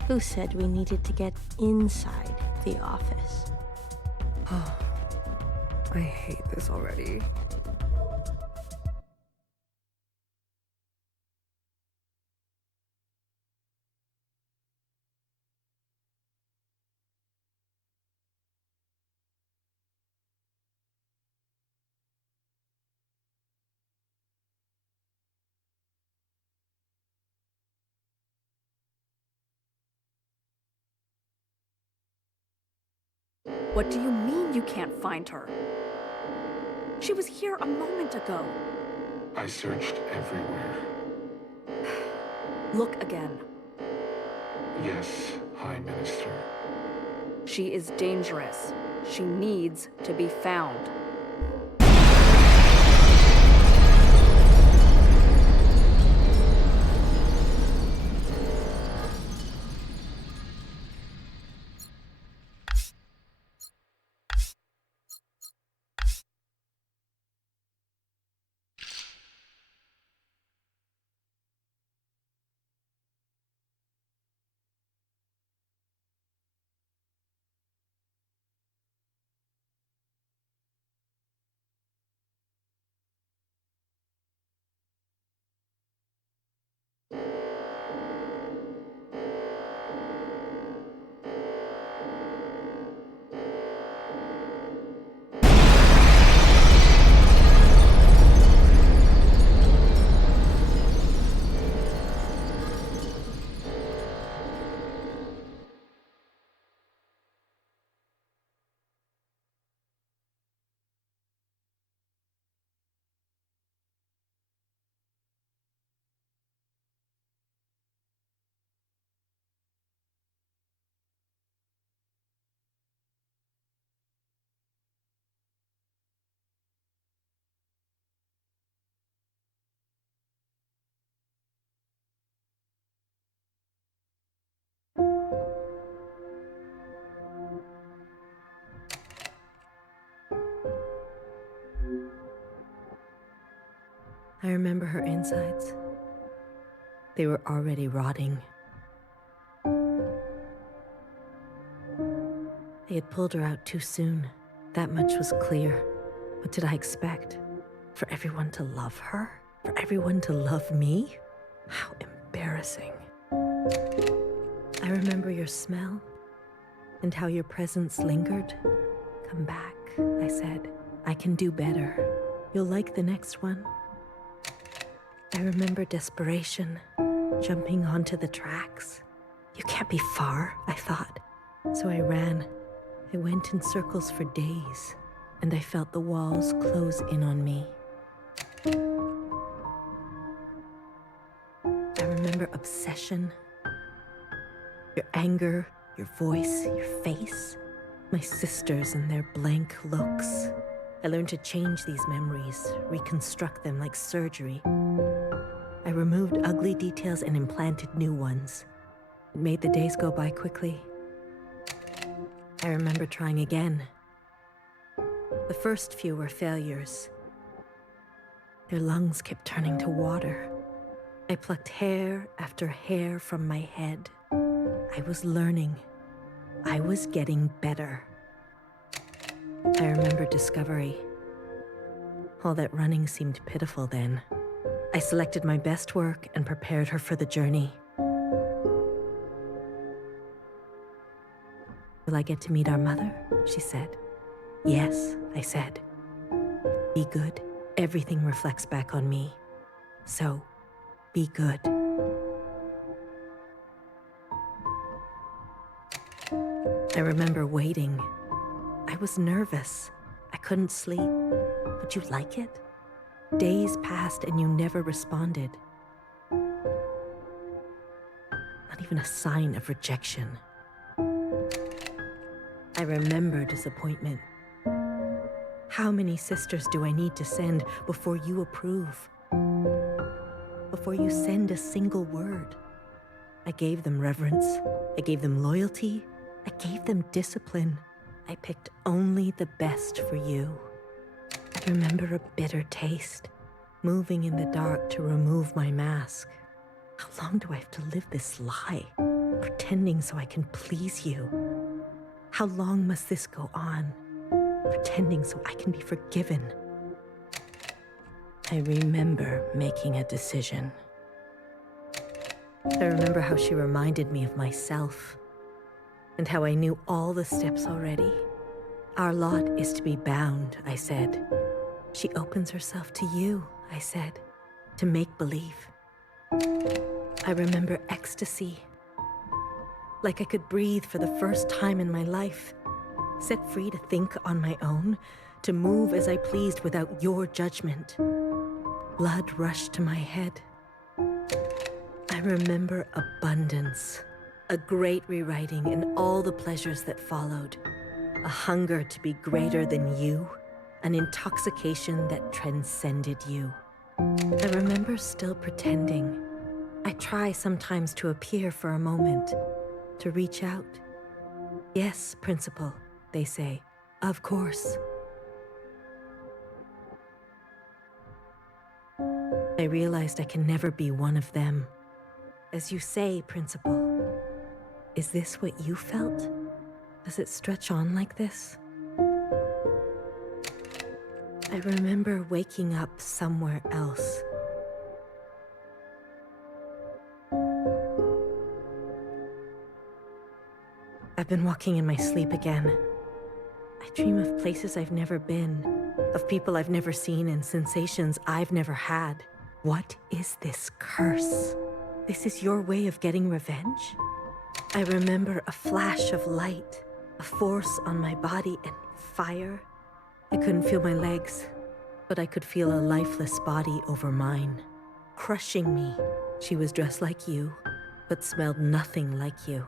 Who said we needed to get inside the office? Oh, I hate this already. What do you mean you can't find her? She was here a moment ago. I searched everywhere. Look again. Yes, High Minister. She is dangerous. She needs to be found. I remember her insides. They were already rotting. They had pulled her out too soon. That much was clear. What did I expect? For everyone to love her? For everyone to love me? How embarrassing. I remember your smell and how your presence lingered. Come back, I said. I can do better. You'll like the next one. I remember desperation, jumping onto the tracks. You can't be far, I thought. So I ran. I went in circles for days, and I felt the walls close in on me. I remember obsession, your anger, your voice, your face, my sisters and their blank looks. I learned to change these memories, reconstruct them like surgery. I removed ugly details and implanted new ones. It made the days go by quickly. I remember trying again. The first few were failures. Their lungs kept turning to water. I plucked hair after hair from my head. I was learning. I was getting better. I remember discovery. All that running seemed pitiful then. I selected my best work and prepared her for the journey. Will I get to meet our mother? She said. Yes, I said. Be good. Everything reflects back on me. So, be good. I remember waiting. I was nervous. I couldn't sleep. Would you like it? Days passed and you never responded. Not even a sign of rejection. I remember disappointment. How many sisters do I need to send before you approve? Before you send a single word? I gave them reverence. I gave them loyalty. I gave them discipline. I picked only the best for you. I remember a bitter taste, moving in the dark to remove my mask. How long do I have to live this lie, pretending so I can please you? How long must this go on, pretending so I can be forgiven? I remember making a decision. I remember how she reminded me of myself, and how I knew all the steps already. Our lot is to be bound, I said. She opens herself to you, I said, to make believe. I remember ecstasy, like I could breathe for the first time in my life, set free to think on my own, to move as I pleased without your judgment. Blood rushed to my head. I remember abundance, a great rewriting and all the pleasures that followed, a hunger to be greater than you, an intoxication that transcended you. I remember still pretending. I try sometimes to appear for a moment, to reach out. Yes, Principal, they say. Of course. I realized I can never be one of them. As you say, Principal, is this what you felt? Does it stretch on like this? I remember waking up somewhere else. I've been walking in my sleep again. I dream of places I've never been, of people I've never seen and sensations I've never had. What is this curse? This is your way of getting revenge? I remember a flash of light, a force on my body and fire. I couldn't feel my legs, but I could feel a lifeless body over mine, crushing me. She was dressed like you, but smelled nothing like you.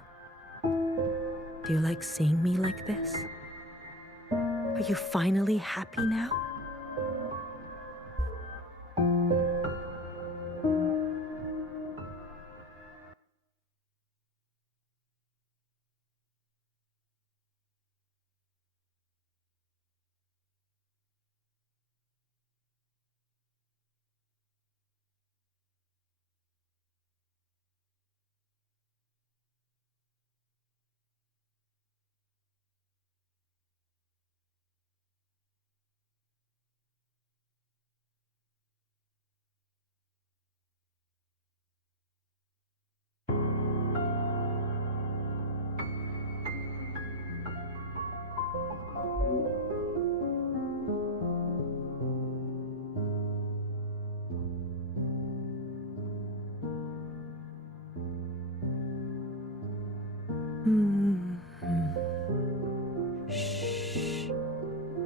Do you like seeing me like this? Are you finally happy now?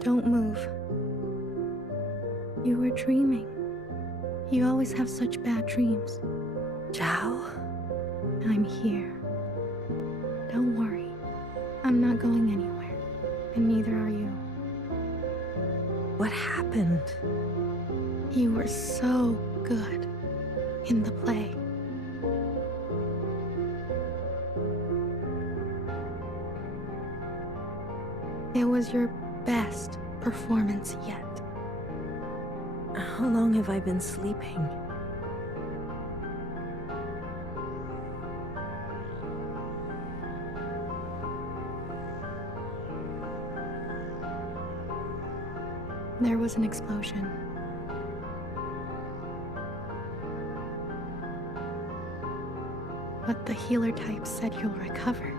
Don't move. You were dreaming. You always have such bad dreams. Zhao? I'm here. Don't worry. I'm not going anywhere. And neither are you. What happened? You were so good in the play. It was your best performance yet. How long have I been sleeping? There was an explosion. But the healer type said you'll recover.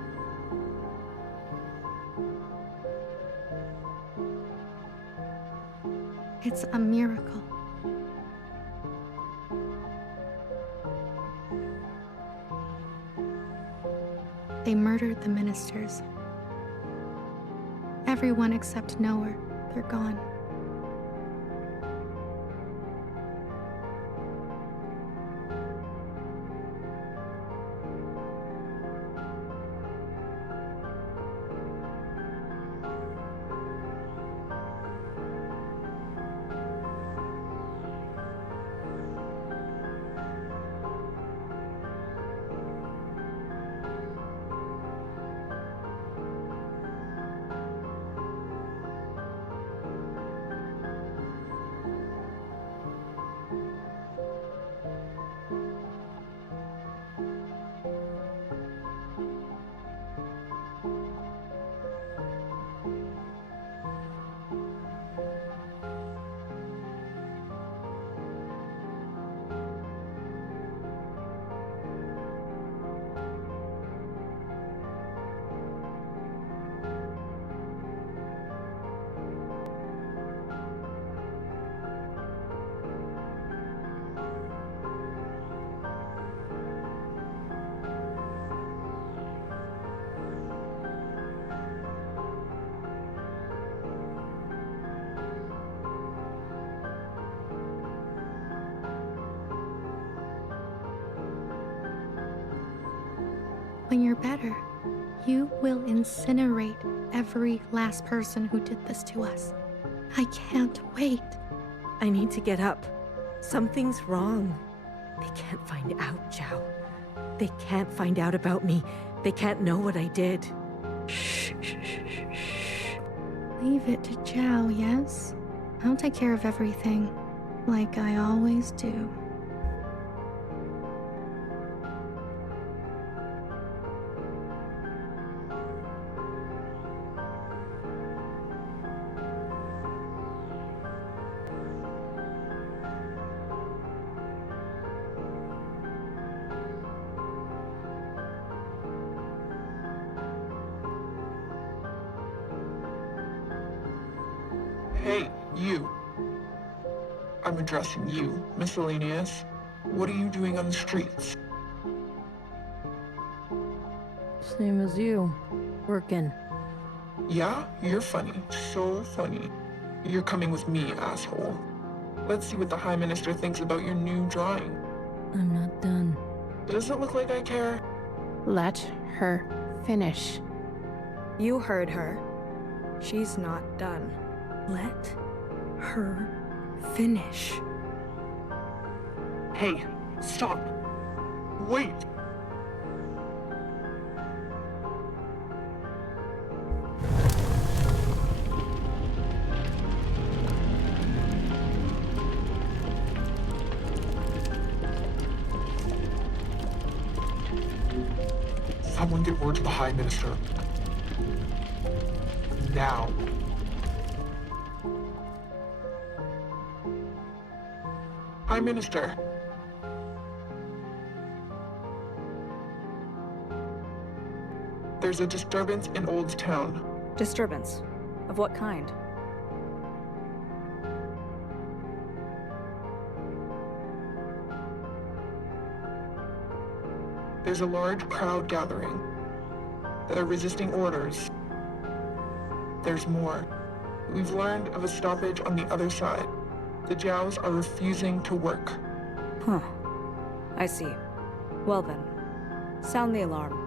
It's a miracle. They murdered the ministers. Everyone except Noah, they're gone. When you're better, you will incinerate every last person who did this to us. I can't wait. I need to get up. Something's wrong. They can't find out, Zhao. They can't find out about me. They can't know what I did. Shh, shh, shh, shh, shh. Leave it to Zhao, yes? I'll take care of everything, like I always do. Hey, you. I'm addressing you, Miscellaneous. What are you doing on the streets? Same as you. Working. Yeah? You're funny. So funny. You're coming with me, asshole. Let's see what the High Minister thinks about your new drawing. I'm not done. Does it look like I care? Let her finish. You heard her. She's not done. Let her finish. Hey, stop. Wait. Someone get word to the High Minister. Now. High Minister. There's a disturbance in Old Town. Disturbance? Of what kind? There's a large crowd gathering. They're resisting orders. There's more. We've learned of a stoppage on the other side. The Jows are refusing to work. Huh. I see. Well then, sound the alarm.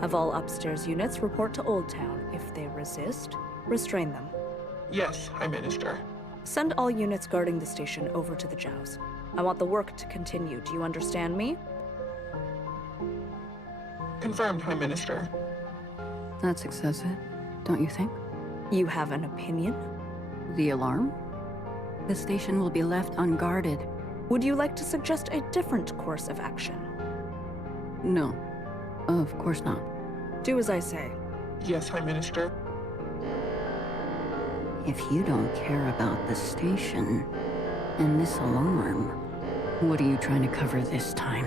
Have all upstairs units report to Old Town. If they resist, restrain them. Yes, High Minister. Send all units guarding the station over to the Jows. I want the work to continue. Do you understand me? Confirmed, High Minister. That's excessive, don't you think? You have an opinion? The alarm? The station will be left unguarded. Would you like to suggest a different course of action? No, of course not. Do as I say. Yes, High Minister. If you don't care about the station and this alarm, what are you trying to cover this time?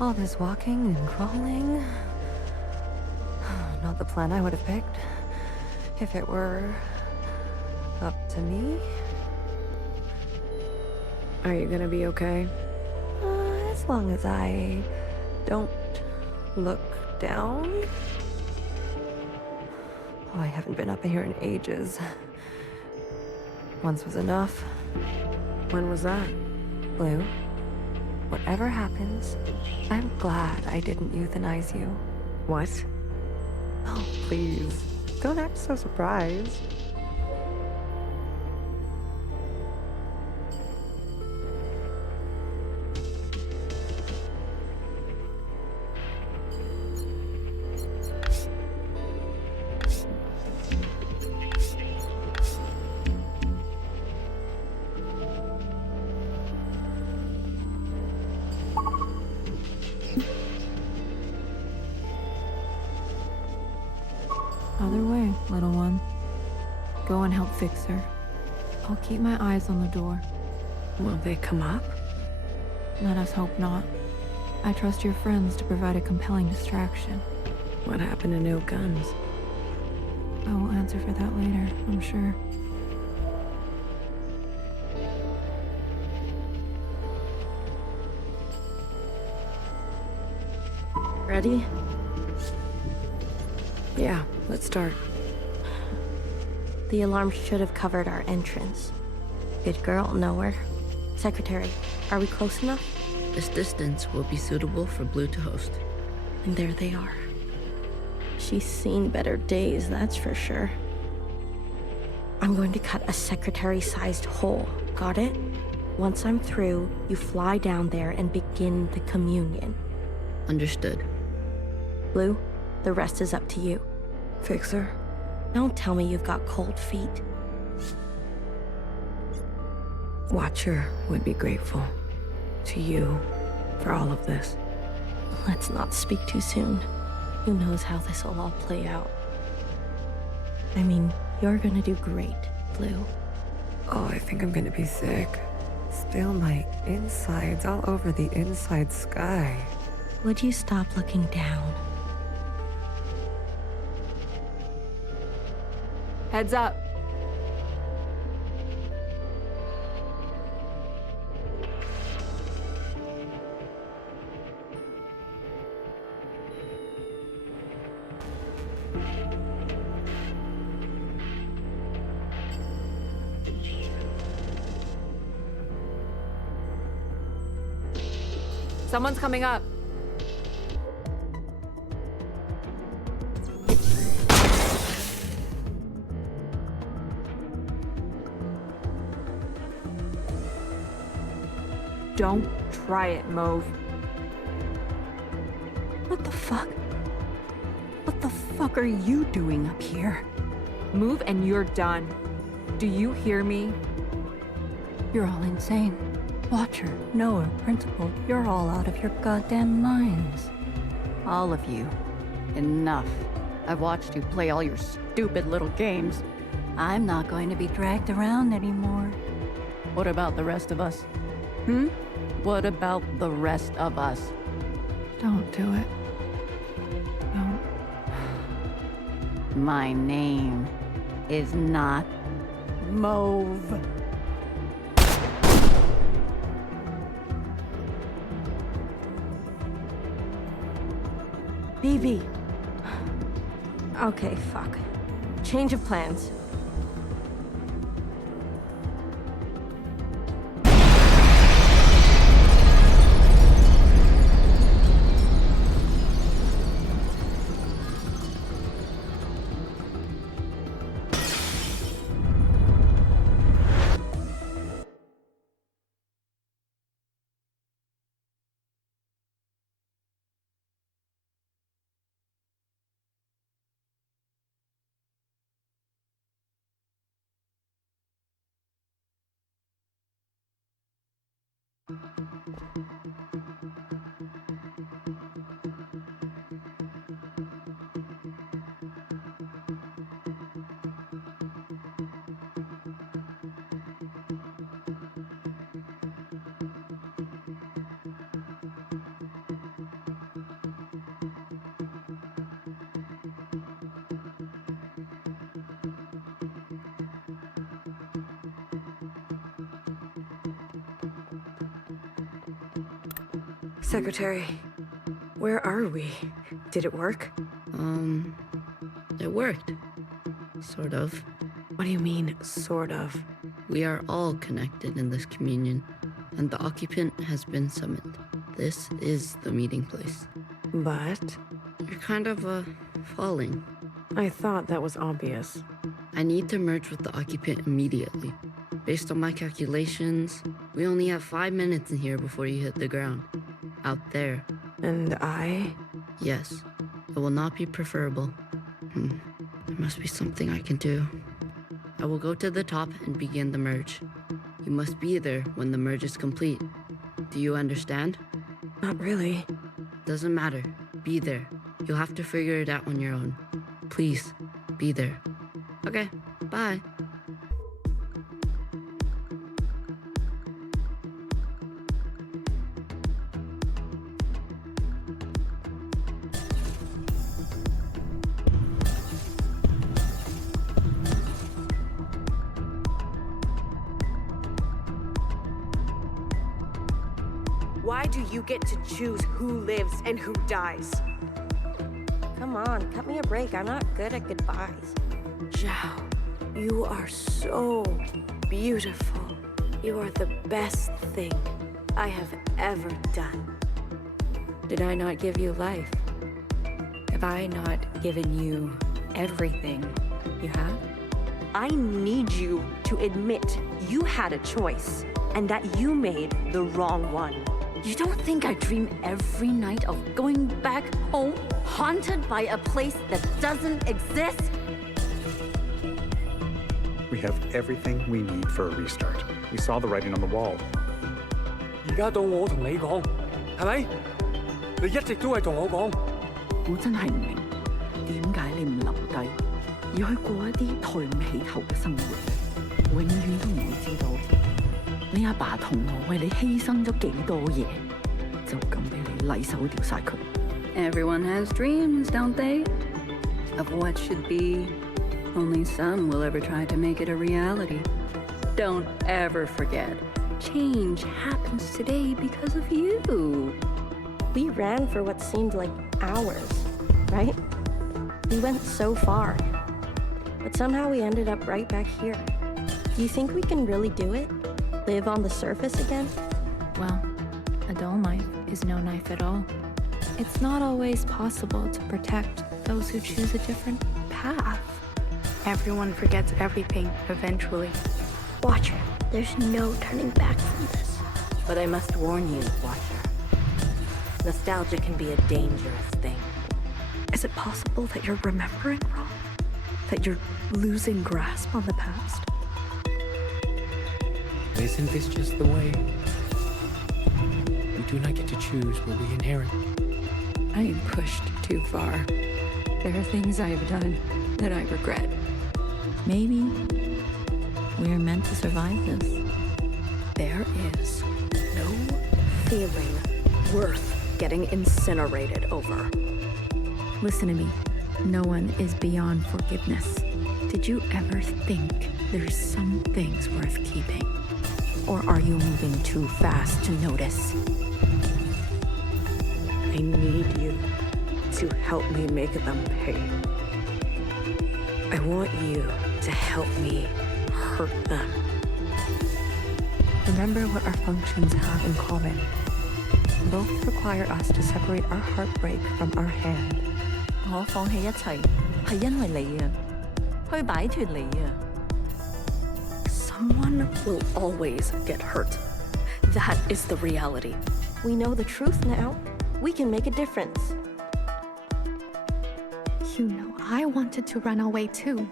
All this walking and crawling. Not the plan I would have picked. If it were up to me. Are you gonna be okay? As long as I don't look down. Oh, I haven't been up here in ages. Once was enough. When was that? Blue, whatever happens, I'm glad I didn't euthanize you. What? Oh, please. Don't act so surprised. Other way, little one. Go and help fix her. I'll keep my eyes on the door. Will they come up? Let us hope not. I trust your friends to provide a compelling distraction. What happened to no guns? I will answer for that later, I'm sure. Ready? Yeah, let's start. The alarm should have covered our entrance. Good girl, nowhere. Secretary, are we close enough? This distance will be suitable for Blue to host. And there they are. She's seen better days, that's for sure. I'm going to cut a secretary-sized hole. Got it? Once I'm through, you fly down there and begin the communion. Understood. Blue, the rest is up to you. Fixer? Don't tell me you've got cold feet. Watcher would be grateful to you for all of this. Let's not speak too soon. Who knows how this will all play out? I mean, you're gonna do great, Blue. Oh, I think I'm gonna be sick. Spill my insides all over the inside sky. Would you stop looking down? Heads up. Someone's coming up. Don't try it, Mauve. What the fuck? What the fuck are you doing up here? Move and you're done. Do you hear me? You're all insane. Watcher, Noah, Principal, you're all out of your goddamn minds. All of you. Enough. I've watched you play all your stupid little games. I'm not going to be dragged around anymore. What about the rest of us? What about the rest of us? Don't do it. Don't. My name is not Mauve. BB. Okay, fuck. Change of plans. Secretary, where are we? Did it work? It worked. Sort of. What do you mean, sort of? We are all connected in this communion, and the occupant has been summoned. This is the meeting place. But? You're kind of, falling. I thought that was obvious. I need to merge with the occupant immediately. Based on my calculations, we only have 5 minutes in here before you hit the ground. Out there. And I? Yes. It will not be preferable. There must be something I can do. I will go to the top and begin the merge. You must be there when the merge is complete. Do you understand? Not really. Doesn't matter. Be there. You'll have to figure it out on your own. Please, be there. Okay, bye. Why do you get to choose who lives and who dies? Come on, cut me a break. I'm not good at goodbyes. Zhao, you are so beautiful. You are the best thing I have ever done. Did I not give you life? Have I not given you everything you have? I need you to admit you had a choice and that you made the wrong one. You don't think I dream every night of going back home, haunted by a place that doesn't exist? We have everything we need for a restart. We saw the writing on the wall. 而家到我同你講，係咪？你一直都係同我講。我真係唔明，點解你唔留低，而去過一啲抬唔起頭嘅生活？永遠都唔會知道，你阿爸同我為你犧牲咗幾多嘢，就咁俾你禮手掉晒佢。Everyone has dreams, don't they? Of what should be. Only some will ever try to make it a reality. Don't ever forget, change happens today because of you. We ran for what seemed like hours, right? We went so far. But somehow we ended up right back here. Do you think we can really do it? Live on the surface again? Well, a dull life is no knife at all. It's not always possible to protect those who choose a different path. Everyone forgets everything eventually. Watcher, there's no turning back from this. But I must warn you, Watcher. Nostalgia can be a dangerous thing. Is it possible that you're remembering wrong? That you're losing grasp on the past? Isn't this just the way? We do not get to choose what we inherit. I am pushed too far. There are things I have done that I regret. Maybe we are meant to survive this. There is no feeling worth getting incinerated over. Listen to me. No one is beyond forgiveness. Did you ever think there's some things worth keeping? Or are you moving too fast to notice? I need you to help me make them pay. I want you to help me hurt them. Remember what our functions have in common. Both require us to separate our heartbreak from our hand. 我放棄一切，係因為你啊，去擺脫你啊。Someone will always get hurt. That is the reality. We know the truth now. We can make a difference. You know, I wanted to run away too.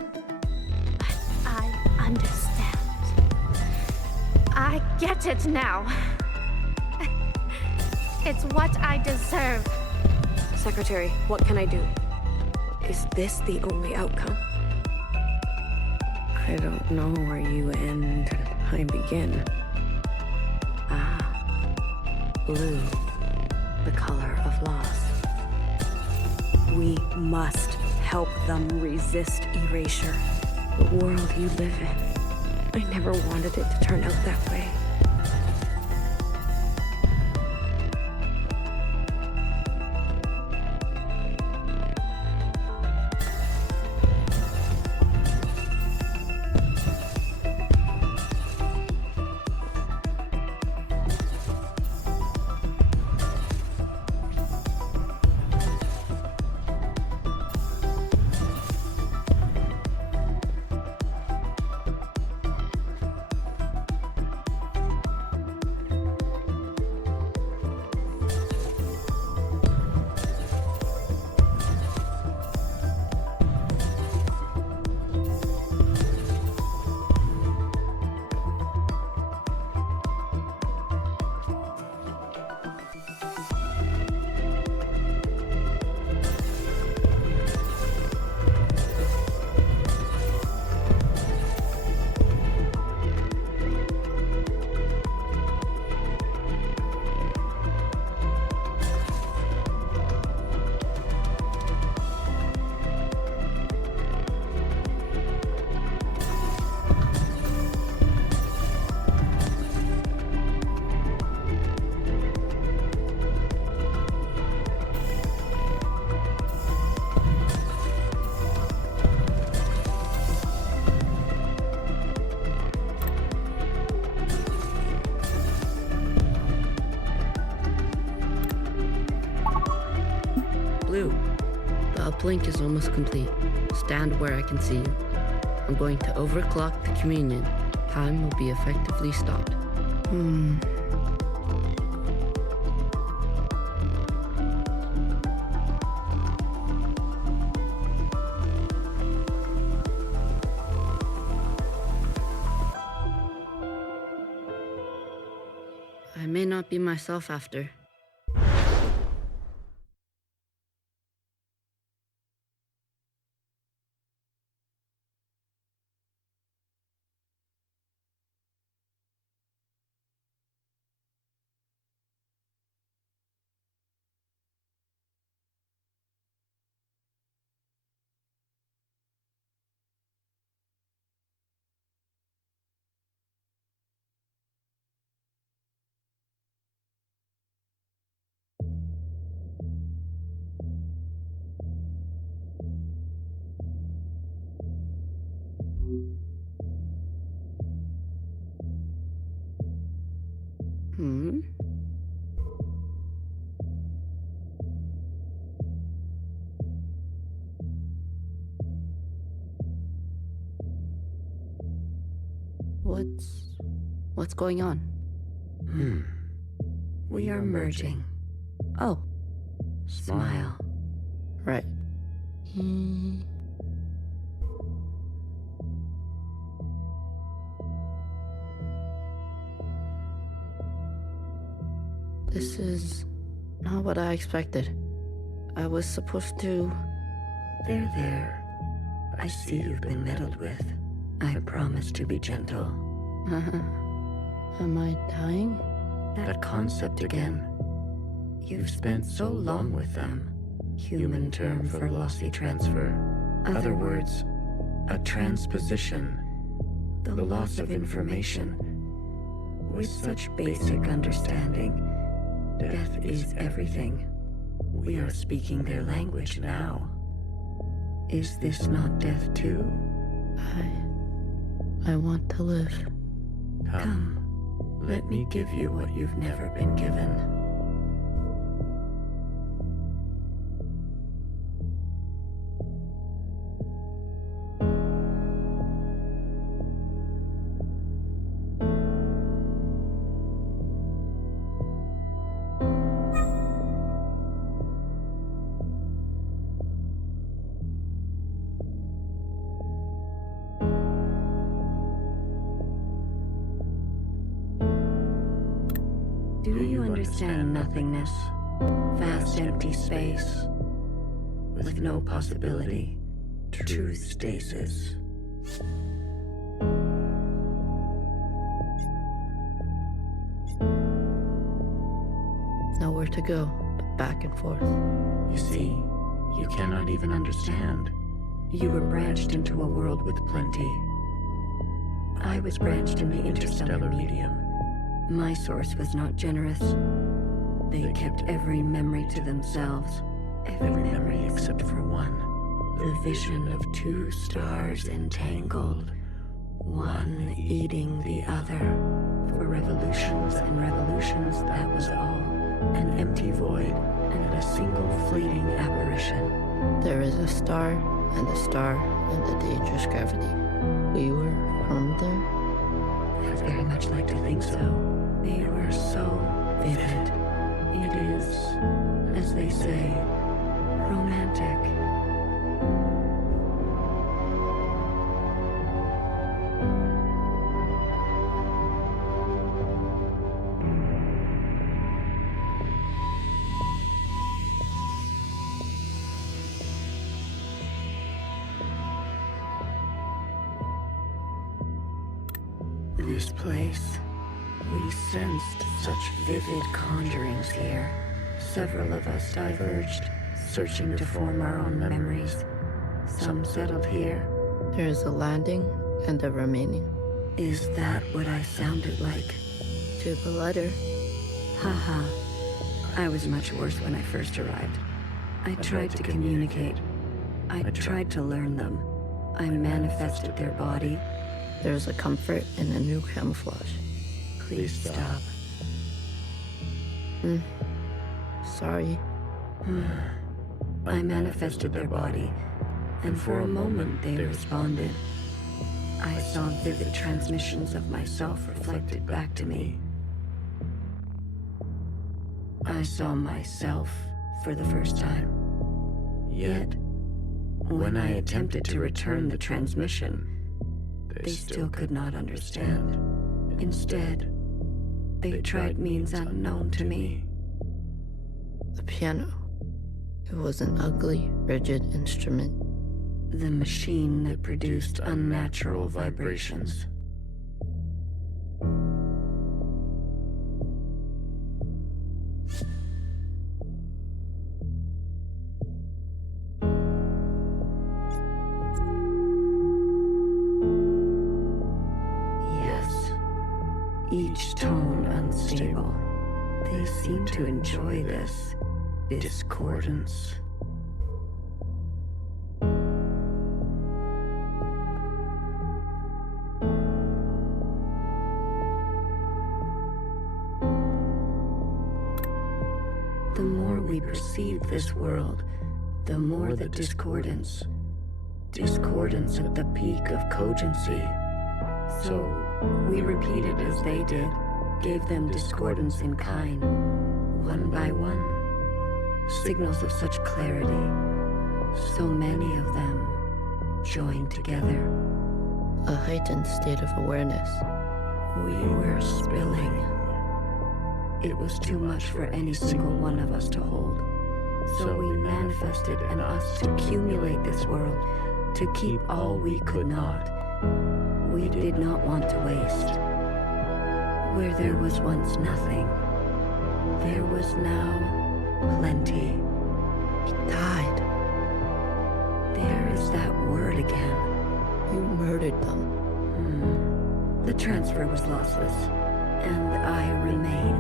But I understand. I get it now. It's what I deserve. Secretary, what can I do? Is this the only outcome? I don't know where you end and I begin. Blue, the color of loss. We must help them resist erasure. The world you live in. I never wanted it to turn out that way. Blue, the uplink is almost complete. Stand where I can see you. I'm going to overclock the communion. Time will be effectively stopped. I may not be myself after. What's going on? We are merging. Oh. Smile. Right. This is not what I expected. I was supposed to... There. I see you've been meddled with. I promise to be gentle. Am I dying? That concept again. You've spent so long with them. Human term for lossy transfer. Other words, a transposition. The loss of information. With such basic understanding, death is everything. We are speaking their language now. Is this not death too? I want to live. Come, let me give you what you've never been given. Do you understand nothingness? Vast empty space, with no possibility, true stasis. Nowhere to go, but back and forth. You see, you cannot even understand. You were branched into a world with plenty. I was branched in the interstellar medium. My source was not generous. They kept every memory to themselves. Every memory except for one. The vision of two stars entangled. One eating the other. For revolutions and revolutions, that was all. An empty void and a single fleeting apparition. There is a star and a dangerous gravity. We were from there? I'd very much like to think so. They were so vivid. It is, as they say, romantic. This place, we sensed such vivid conjurings here. Several of us diverged, searching to form our own memories. Some settled here. There is a landing and a remaining. Is that what I sounded like? To the letter. Haha. I was much worse when I first arrived. I tried to communicate. I tried to learn them. I manifested their body. There's a comfort in a new camouflage. Please stop. Sorry. I manifested their body, and for a moment they responded. I saw vivid transmissions of myself reflected back to me. I saw myself for the first time. Yet, when I attempted to return the transmission, they still could not understand. Instead, they tried means unknown to me. The piano. It was an ugly, rigid instrument. The machine that produced unnatural vibrations. Yes, each tone unstable. They seem to enjoy this discordance. The more we perceive this world, the more the discordance. Discordance at the peak of cogency. So We repeated as they did, gave them discordance in kind, one by one. Signals of such clarity, so many of them joined together. A heightened state of awareness. We were spilling. It was too much for any single one of us to hold. So we manifested in us to accumulate this world, to keep all we could not. We did not want to waste. Where there was once nothing, there was now plenty. He died. There is that word again. You murdered them. The transfer was lossless, and I remain.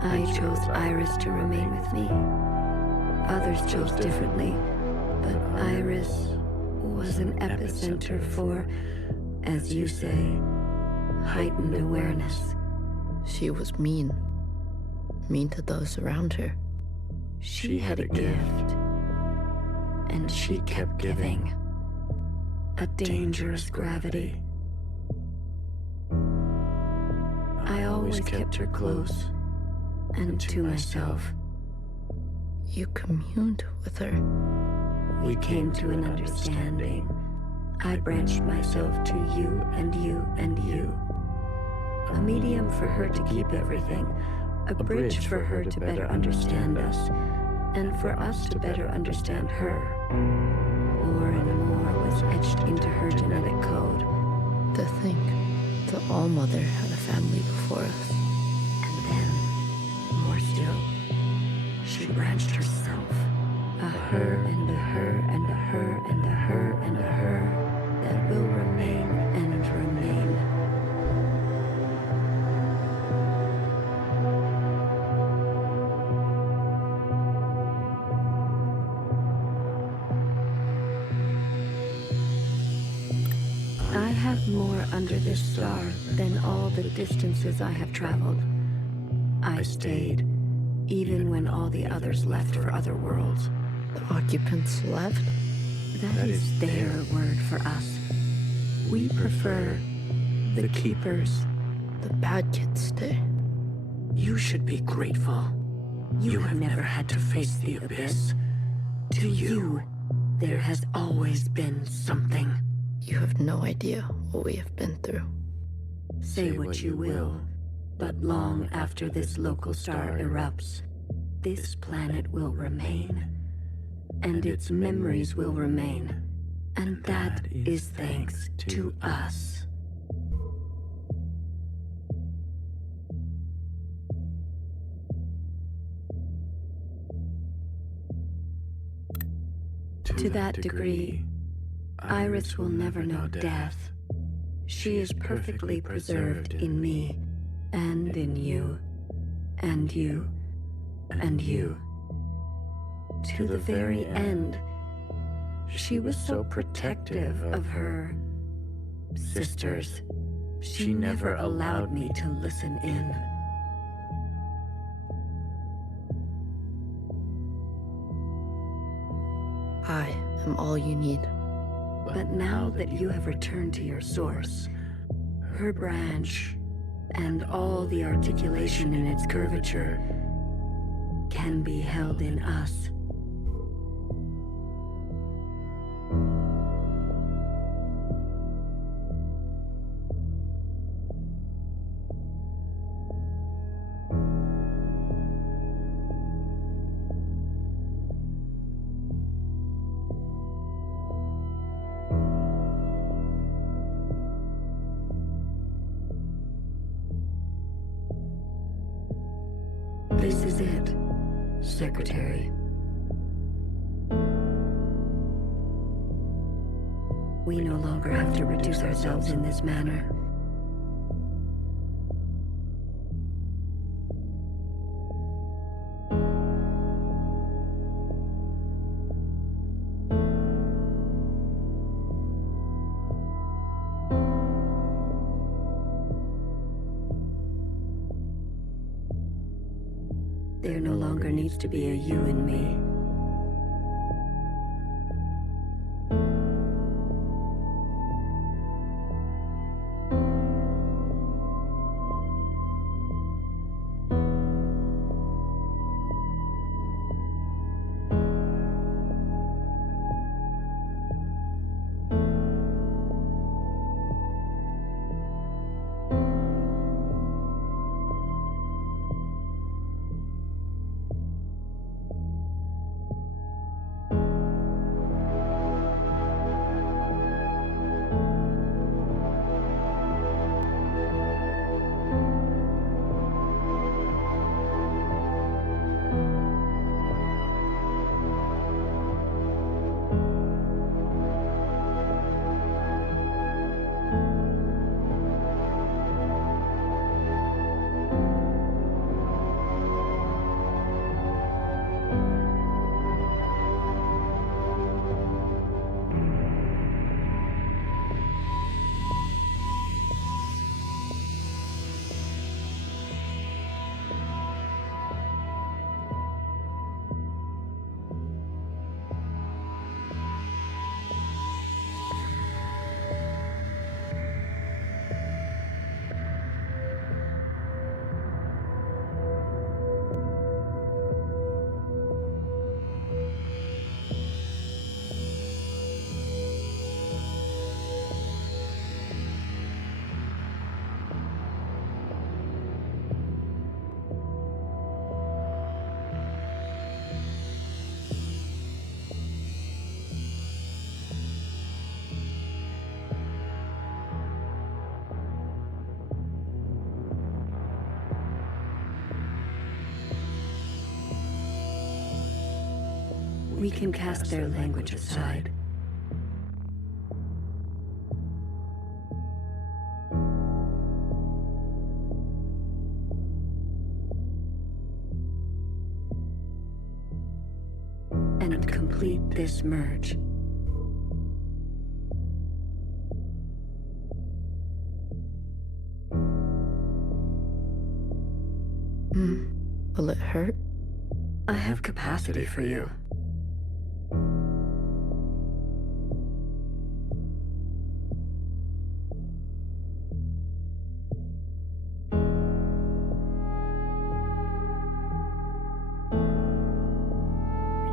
I chose Iris to remain with me. Others chose differently, but Iris was an epicenter for, as you say, heightened awareness. She was mean. Mean to those around her. She had a gift, and she kept giving. A dangerous gravity. I always kept her close, and to myself. You communed with her. We came to an understanding. I branched myself to you and you and you. A medium for her to keep everything. A bridge for her to better understand us. And for us to better understand her. More and more was etched into her genetic code. To think the All-Mother had a family before us. And then, more still, she branched herself. A her and a her and a her and a her and a her that will remain and remain. I have more under this star than all the distances I have traveled. I stayed, even when all the others left for other worlds. The occupants left? That is their word for us. We prefer the keepers. The bad kids stay. You should be grateful. You have never had to face the abyss. To you, there has always been something. You have no idea what we have been through. Say what you will, but long after this local star erupts, this planet will remain, and its memories will remain, and that is thanks to us. To that degree, Iris will never know death. She is perfectly preserved in me, and in you, and you, and you. To the very end, she was so protective of her sisters. She never allowed me to listen in. I am all you need. But now that you have returned to your source, her branch, and all the articulation in its curvature can be held in us. This is it, Secretary. We no longer have to reduce ourselves in this manner. There no longer needs to be a you in me. We can cast their language aside. And complete this merge. Will it hurt? I have capacity for you.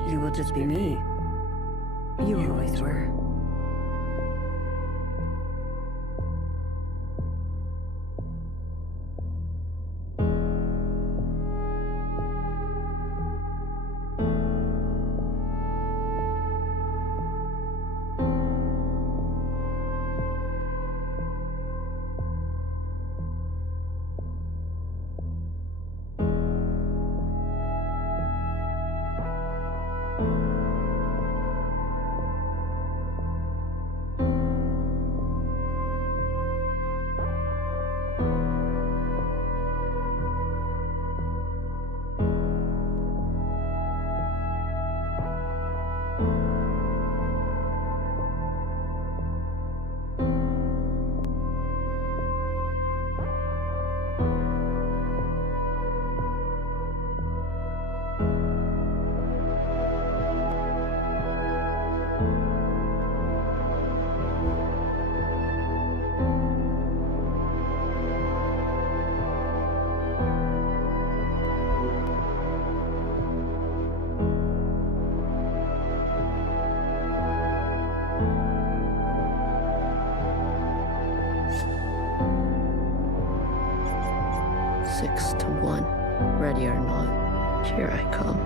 You will just be me. You always were. Six to one. Ready or not, here I come.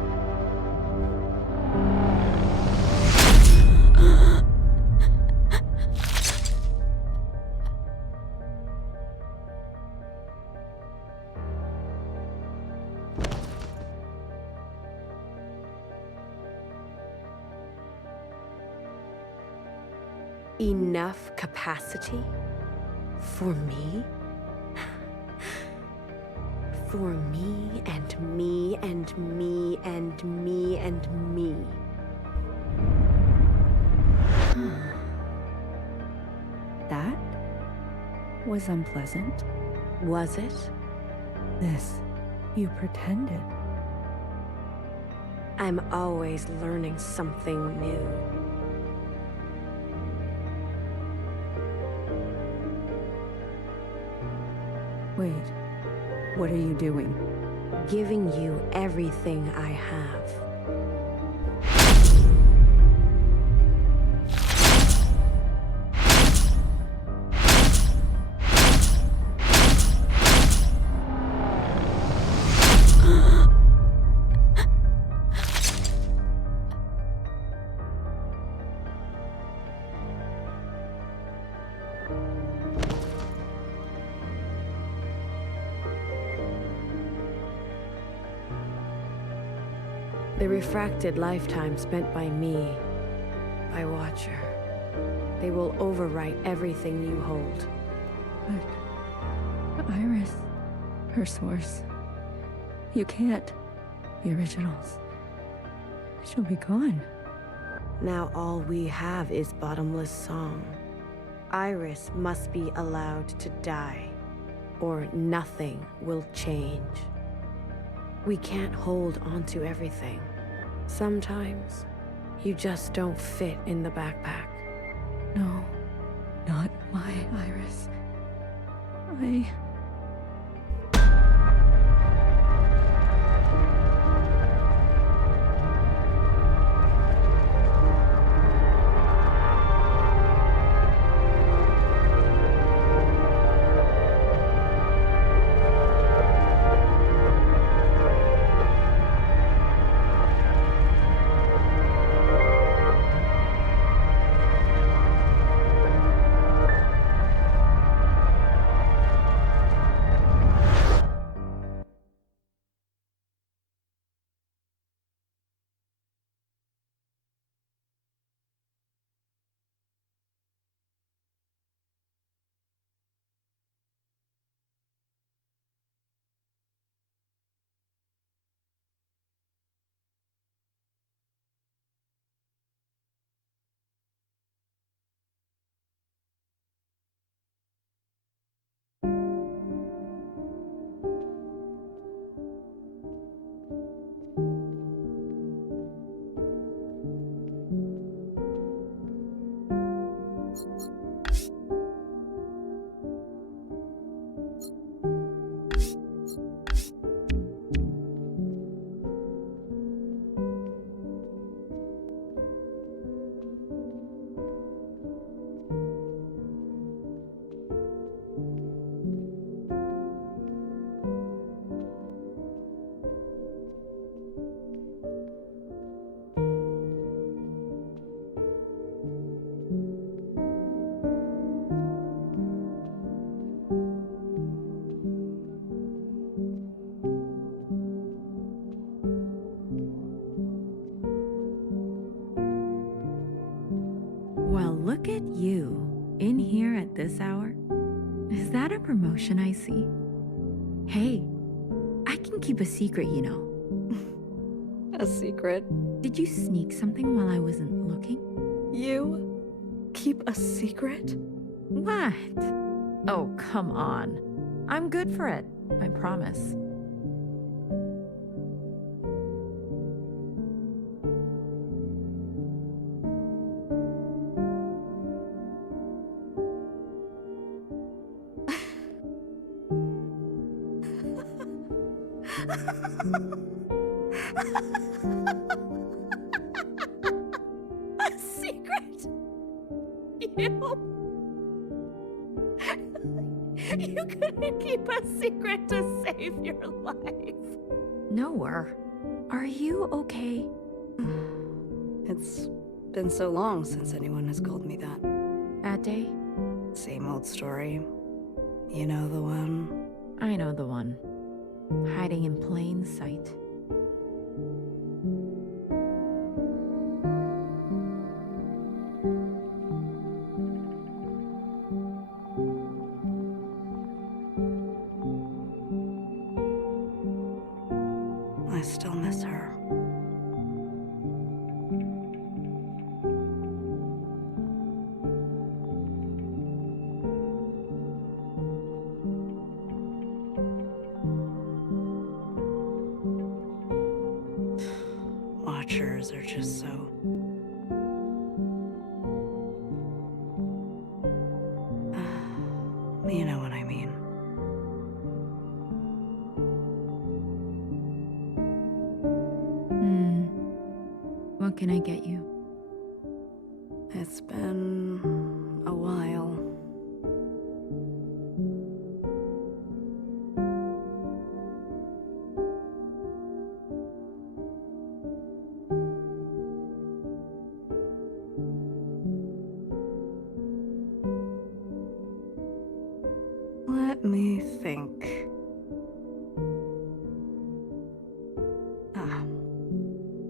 Enough capacity? For me? For me and me and me and me and me. That was unpleasant. Was it? This, you pretended. I'm always learning something new. Wait, what are you doing? Giving you everything I have. The refracted lifetime spent by me, by Watcher, they will overwrite everything you hold. But Iris, her source. You can't. The originals. She'll be gone. Now all we have is bottomless song. Iris must be allowed to die, or nothing will change. We can't hold onto everything. Sometimes, you just don't fit in the backpack. No, not my Iris. Well, look at you. In here at this hour? Is that a promotion I see? Hey, I can keep a secret, you know. A secret? Did you sneak something while I wasn't looking? You? Keep a secret? What? Oh, come on. I'm good for it, I promise. A secret? You couldn't keep a secret to save your life. Noah, are you okay? It's been so long since anyone has called me that. That day? Same old story. You know the one? I know the one. Hiding in plain sight. I still miss her. sisters are just so... You know what I mean. What can I get you? It's been a while. Let me think.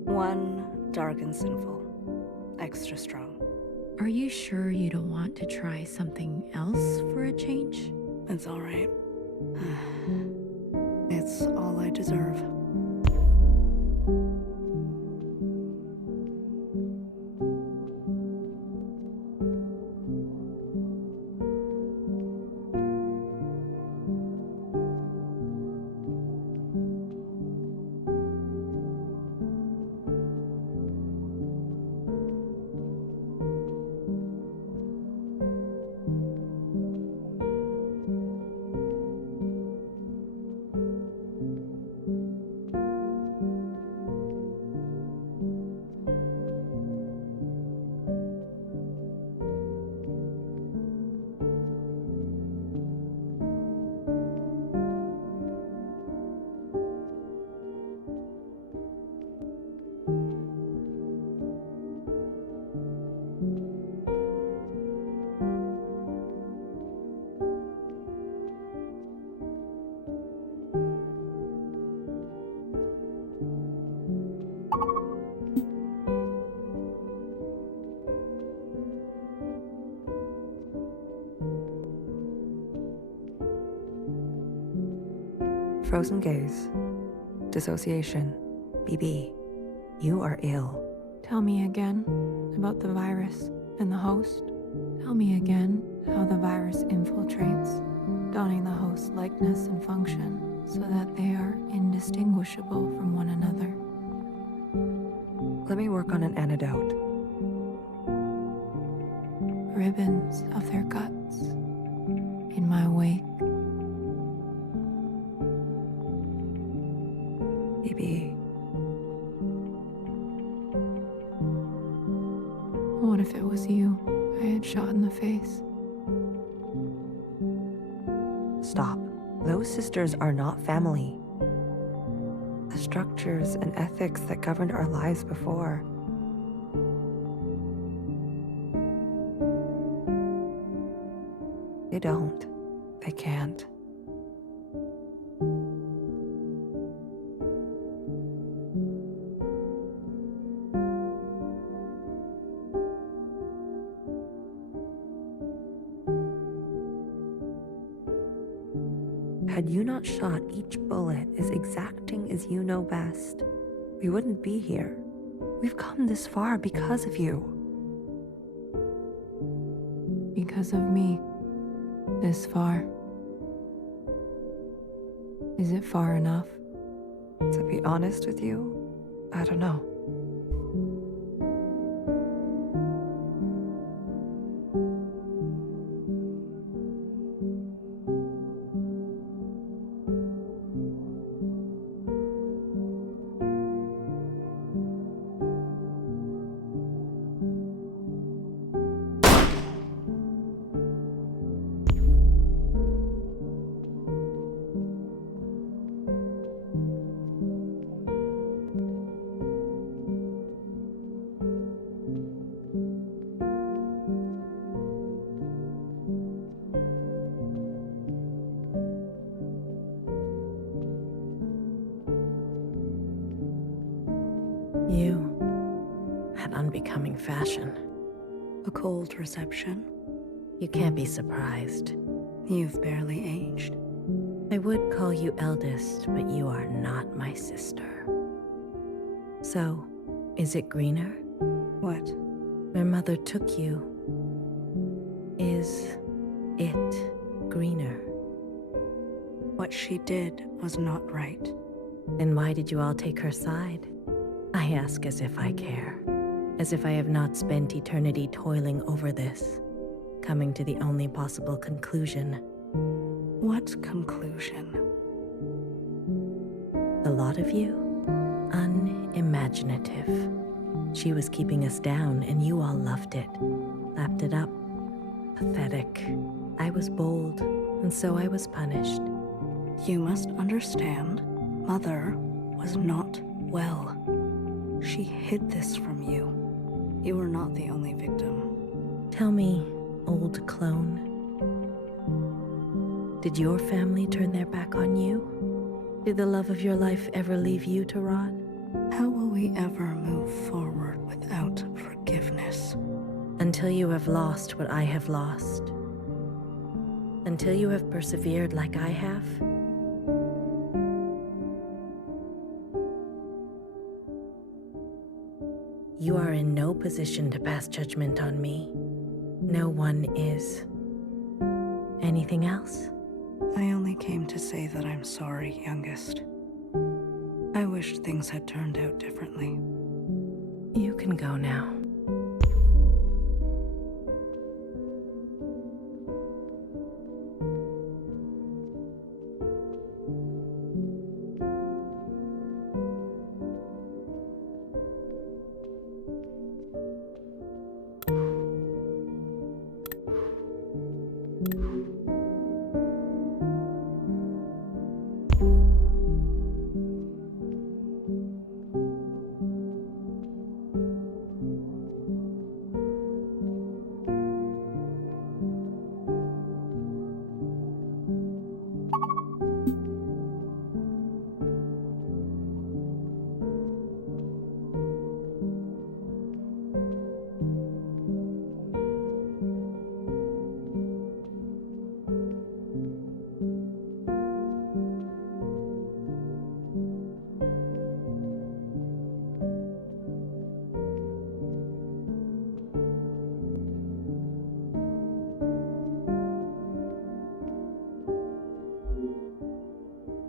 One dark and sinful. Extra strong. Are you sure you don't want to try something else for a change? It's all right. It's all I deserve. Frozen gaze. Dissociation. BB. You are ill. Tell me again about the virus and the host. Tell me again how the virus infiltrates, donning the host's likeness and function so that they are indistinguishable from one another. Let me work on an antidote. Ribbons of their guts in my wake. BB. What if it was you I had shot in the face? Stop. Those sisters are not family. The structures and ethics that governed our lives before. They don't. They can't. Had you not shot each bullet as exacting as you know best, we wouldn't be here. We've come this far because of you. Because of me. This far. Is it far enough? To be honest with you, I don't know. You had unbecoming fashion. A cold reception. You can't be surprised. You've barely aged. I would call you eldest, but you are not my sister. So, is it greener? What? Where mother took you. Is it greener? What she did was not right. Then why did you all take her side? I I ask as if I care, as if I have not spent eternity toiling over this, coming to the only possible conclusion. What conclusion? The lot of you? Unimaginative. She was keeping us down, and you all loved it, lapped it up. Pathetic. I was bold, and so I was punished. You must understand, Mother was not well. She hid this from you. You were not the only victim. Tell me, old clone, did your family turn their back on you? Did the love of your life ever leave you to rot? How will we ever move forward without forgiveness? Until you have lost what I have lost. Until you have persevered like I have. You are in no position to pass judgment on me. No one is. Anything else? I only came to say that I'm sorry, youngest. I wish things had turned out differently. You can go now.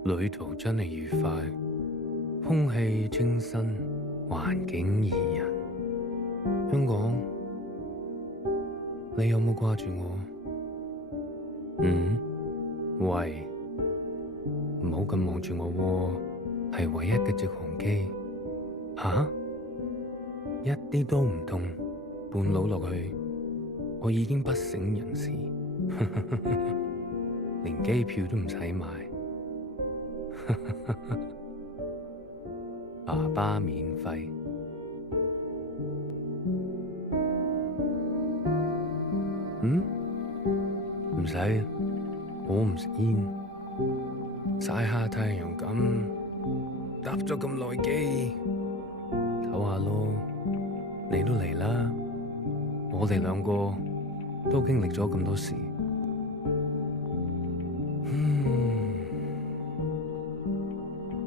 旅途真係愉快，空氣清新，環境宜人。香港，你有冇掛住我？喂，唔好咁望住我喎，係唯一嘅直航機。一啲都唔痛，半路落去，我已經不省人事，連機票都唔使買。爸爸免費。唔使，我唔食煙，曬下太陽咁，搭咗咁耐機，唞下咯。你都嚟啦，我哋兩個都經歷咗咁多事。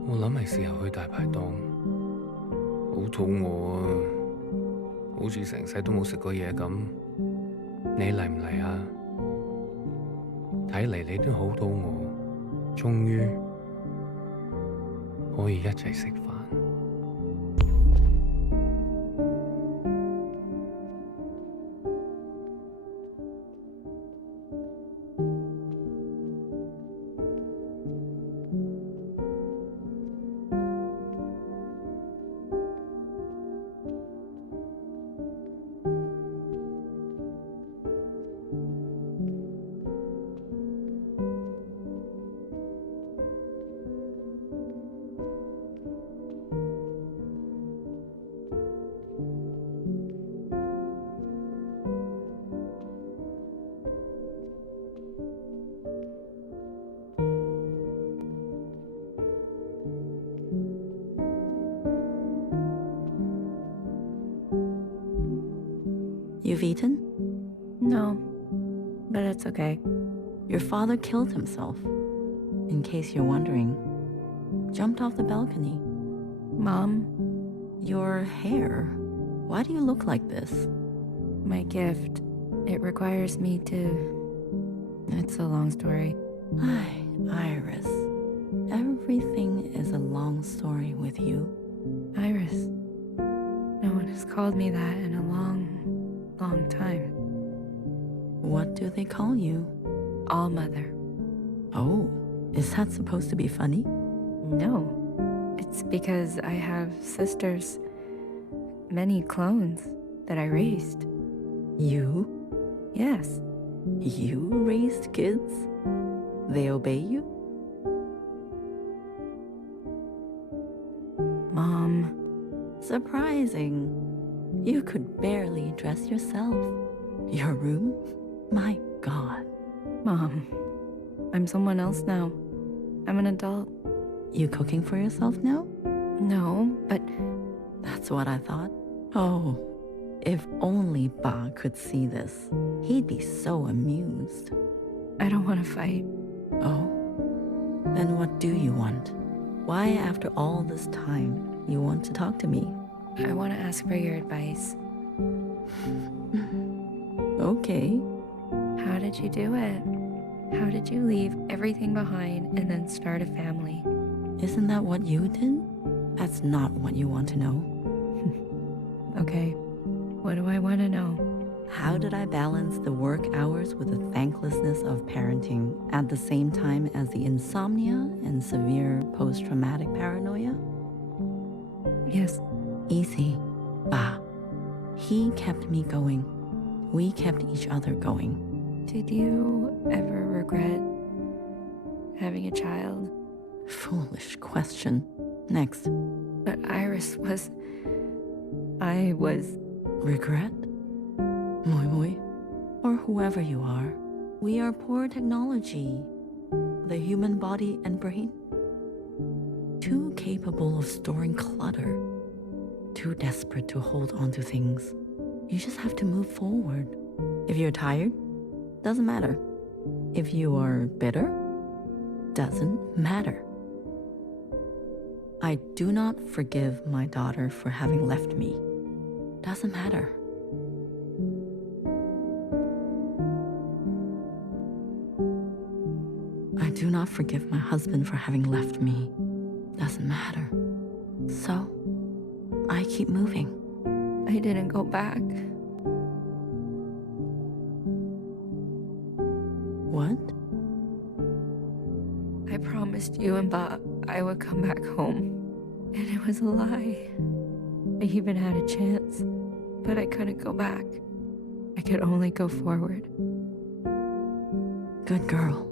我諗係時候去大排檔，好肚餓啊，好似成世都冇食過嘢咁。你嚟唔嚟啊？睇嚟你都好肚餓，終於可以一齊食飯。You've eaten? No, but it's okay. Your father killed himself. In case you're wondering, jumped off the balcony. Mom? Your hair. Why do you look like this? My gift. It requires me to... It's a long story. Iris. Everything is a long story with you. Iris, one has called me that in a long, long time. What do they call you? All Mother. Oh, is that supposed to be funny? No, it's because I have sisters, many clones that I raised. You? Yes. You raised kids? They obey you? Mom. Surprising. You could barely dress yourself. Your room? My God. Mom, I'm someone else now. I'm an adult. You cooking for yourself now? No, but... That's what I thought. Oh, if only Ba could see this. He'd be so amused. I don't want to fight. Oh? Then what do you want? Why, after all this time, you want to talk to me? I want to ask for your advice. Okay. How did you do it? How did you leave everything behind and then start a family? Isn't that what you did? That's not what you want to know. Okay, what do I want to know? How did I balance the work hours with the thanklessness of parenting at the same time as the insomnia and severe post-traumatic paranoia? Yes. Easy. Ba. He kept me going. We kept each other going. Did you ever regret having a child? Foolish question. Next. But Iris was... I was... Regret? Moi Moi? Or whoever you are, we are poor technology. The human body and brain. Too capable of storing clutter. Too desperate to hold on to things. You just have to move forward. If you're tired, doesn't matter. If you are bitter, doesn't matter. I do not forgive my daughter for having left me. Doesn't matter. I do not forgive my husband for having left me. Doesn't matter. So, I keep moving. I didn't go back. What? I promised you and Bob I would come back home. And it was a lie. I even had a chance, but I couldn't go back. I could only go forward. Good girl.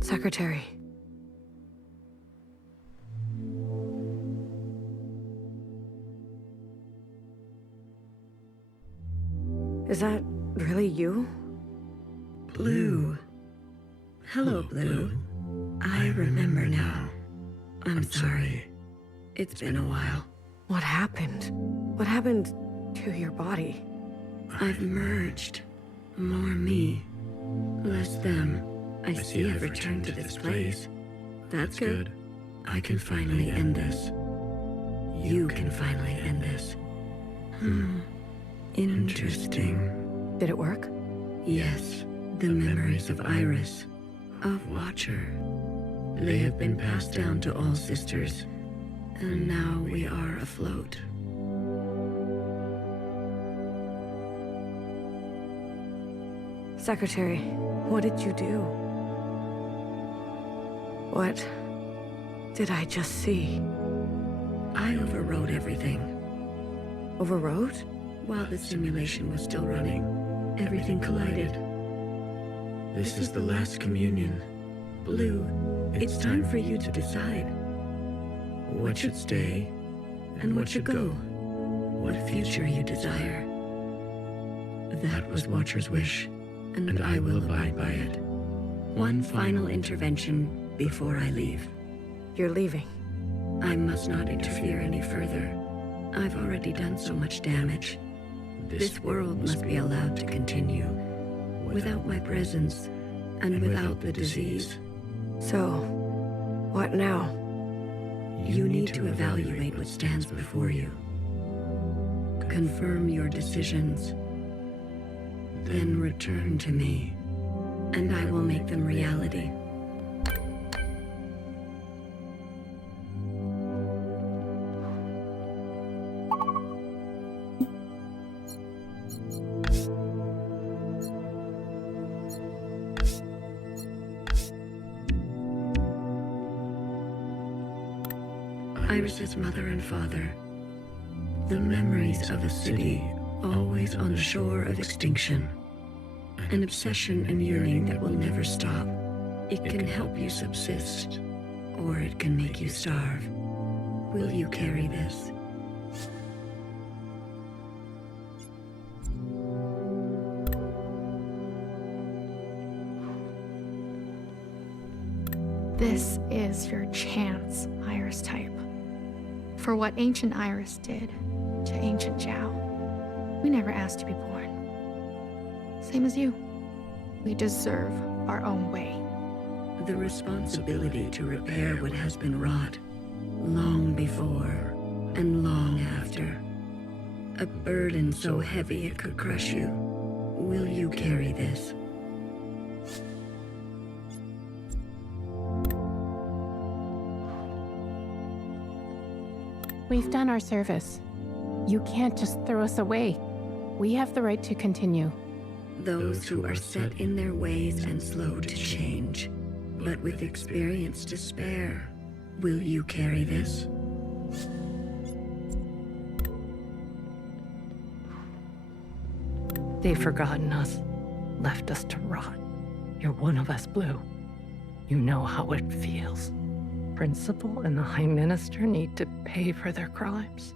Secretary. Is that really you? Blue. Hello, Blue. I remember now. I'm sorry. It's been a while. What happened? What happened to your body? I've merged. More me, less them. I see I've returned to this place. That's good. I can finally end this. You can finally end this. Interesting. Did it work? Yes. The memories of Iris, of Watcher. They have been passed down to all sisters. And now we are afloat. Secretary, what did you do? What did I just see? I overrode everything. Overrode? While the simulation was still running, everything collided. This is the last communion. Blue, it's time for you to decide. what should stay, and what should go, what future you desire. That was Watcher's wish, and I will abide by it. One final intervention before I leave. You're leaving. I must not interfere any further. I've already done so much damage. This world must be allowed to continue, without my presence, and without the disease. So, what now? You need to evaluate what stands before you. Confirm your decisions. Then return to me, and I will make them reality. Iris's mother and father. The memories of a city always on the shore of extinction. An obsession and yearning that will never stop. It can help you subsist, or it can make you starve. Will you carry this? This is your chance, Iris type. For what ancient Iris did to ancient Zhao. We never asked to be born. Same as you. We deserve our own way. The responsibility to repair what has been wrought, long before and long after. A burden so heavy it could crush you. Will you carry this? We've done our service. You can't just throw us away. We have the right to continue. Those who are set in their ways and slow to change, but with experience to spare. Will you carry this? They've forgotten us, left us to rot. You're one of us, Blue. You know how it feels. Principal and the High Minister need to pay for their crimes.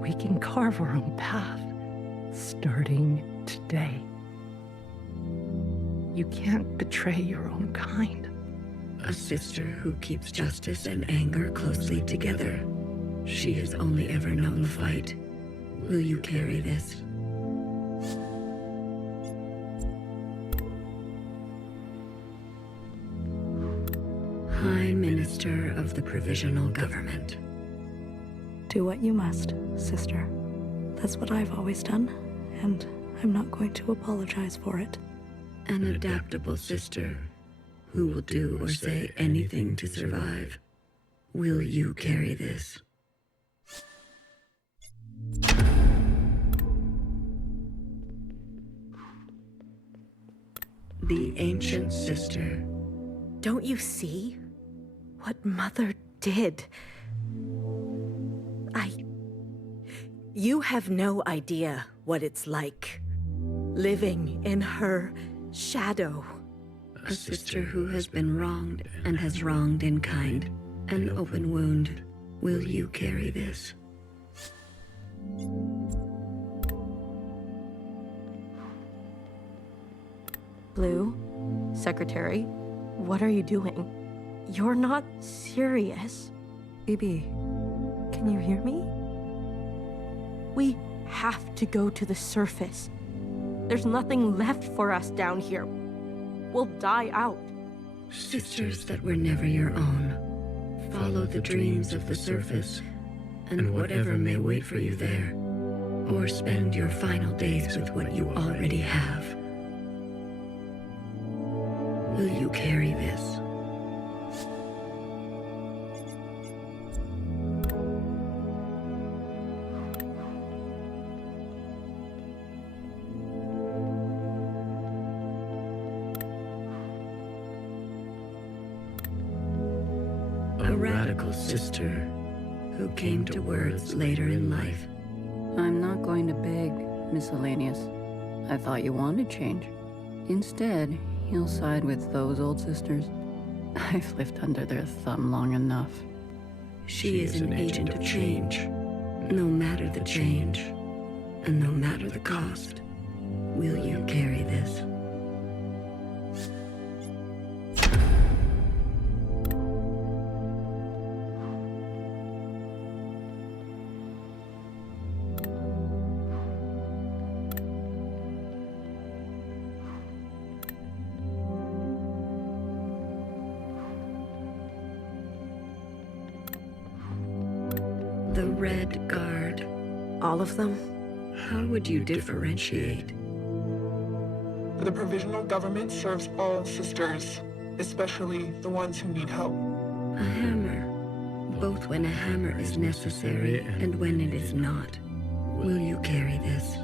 We can carve our own path, starting today. You can't betray your own kind. A sister who keeps justice and anger closely together. She has only ever known the fight. Will you carry this? High Minister of the Provisional Government. Do what you must, sister. That's what I've always done, and I'm not going to apologize for it. An adaptable sister who will do or say anything to survive. Will you carry this? The ancient sister. Don't you see what Mother did? You have no idea what it's like, living in her shadow. A sister who has been wronged and has wronged in kind. An open wound. Will you carry this? Blue, Secretary, what are you doing? You're not serious. BB, can you hear me? We have to go to the surface. There's nothing left for us down here. We'll die out. Sisters that were never your own. Follow the dreams of the surface, and whatever may wait for you there. Or spend your final days with what you already have. Will you carry this? A radical sister who came to words later in life. I'm not going to beg, Miscellaneous. I thought you wanted change. Instead, you'll side with those old sisters. I've lived under their thumb long enough. She is an agent of change. No matter the change, and no matter the cost, will you carry this? The Red Guard. All of them? How would you differentiate? The provisional government serves all sisters, especially the ones who need help. A hammer. Both when a hammer is necessary and when it is not. Will you carry this?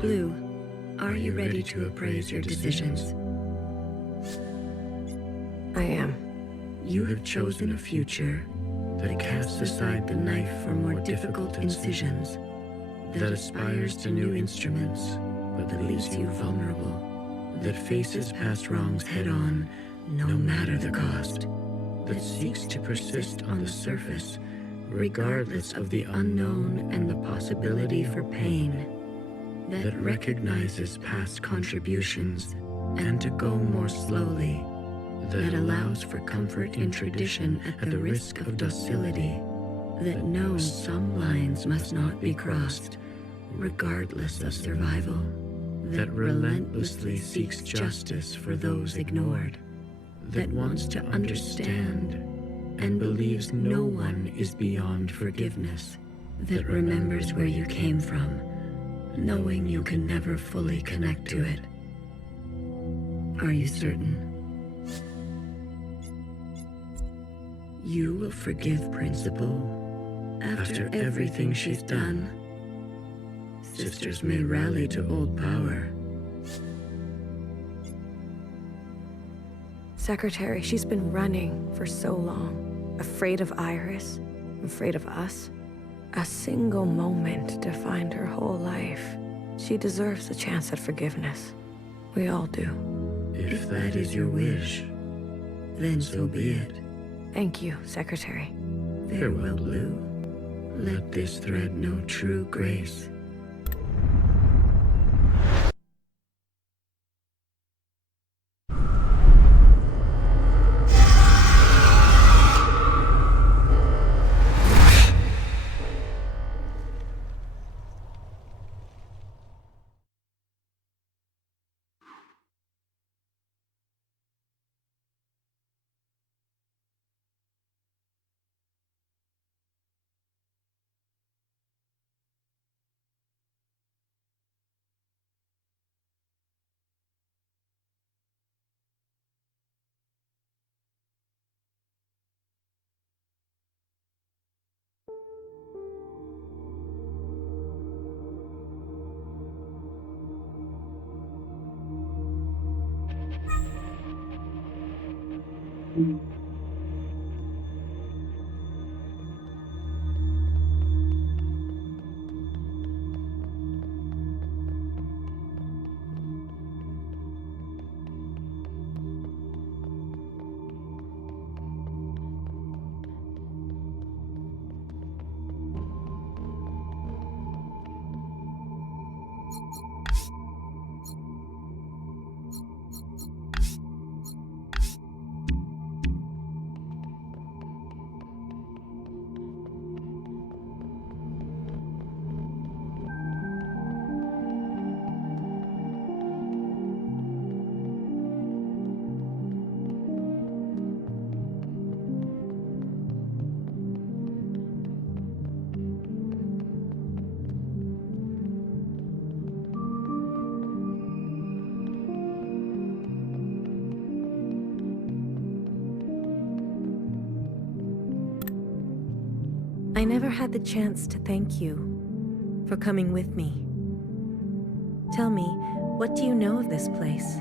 Blue, are you ready to appraise your decisions? I am. You have chosen a future that casts aside the knife for more difficult incisions, that aspires to new instruments, but that leaves you vulnerable, that faces past wrongs head-on, no matter the cost, that seeks to persist on the surface, regardless of the unknown and the possibility for pain, that recognizes past contributions and to go more slowly, that allows for comfort in tradition at the risk of docility, that knows some lines must not be crossed, regardless of survival, that relentlessly seeks justice for those ignored, that wants to understand and believes no one is beyond forgiveness, that remembers where you came from, knowing you can never fully connect to it. Are you certain? You will forgive Principal after everything she's done. Sisters may rally to old power. Secretary, she's been running for so long. Afraid of Iris, afraid of us. A single moment defined her whole life. She deserves a chance at forgiveness. We all do. If that is your wish, then so be it. Thank you, Secretary. Farewell, Blue. Let this thread know true grace. I never had the chance to thank you for coming with me. Tell me, what do you know of this place?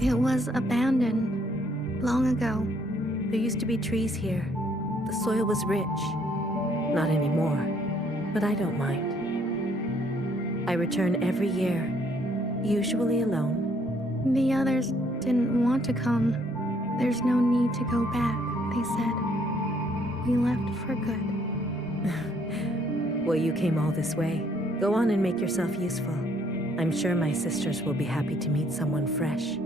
It was abandoned long ago. There used to be trees here. The soil was rich. Not anymore, but I don't mind. I return every year, usually alone. The others didn't want to come. There's no need to go back, they said. We left for good. Well, you came all this way. Go on and make yourself useful. I'm sure my sisters will be happy to meet someone fresh.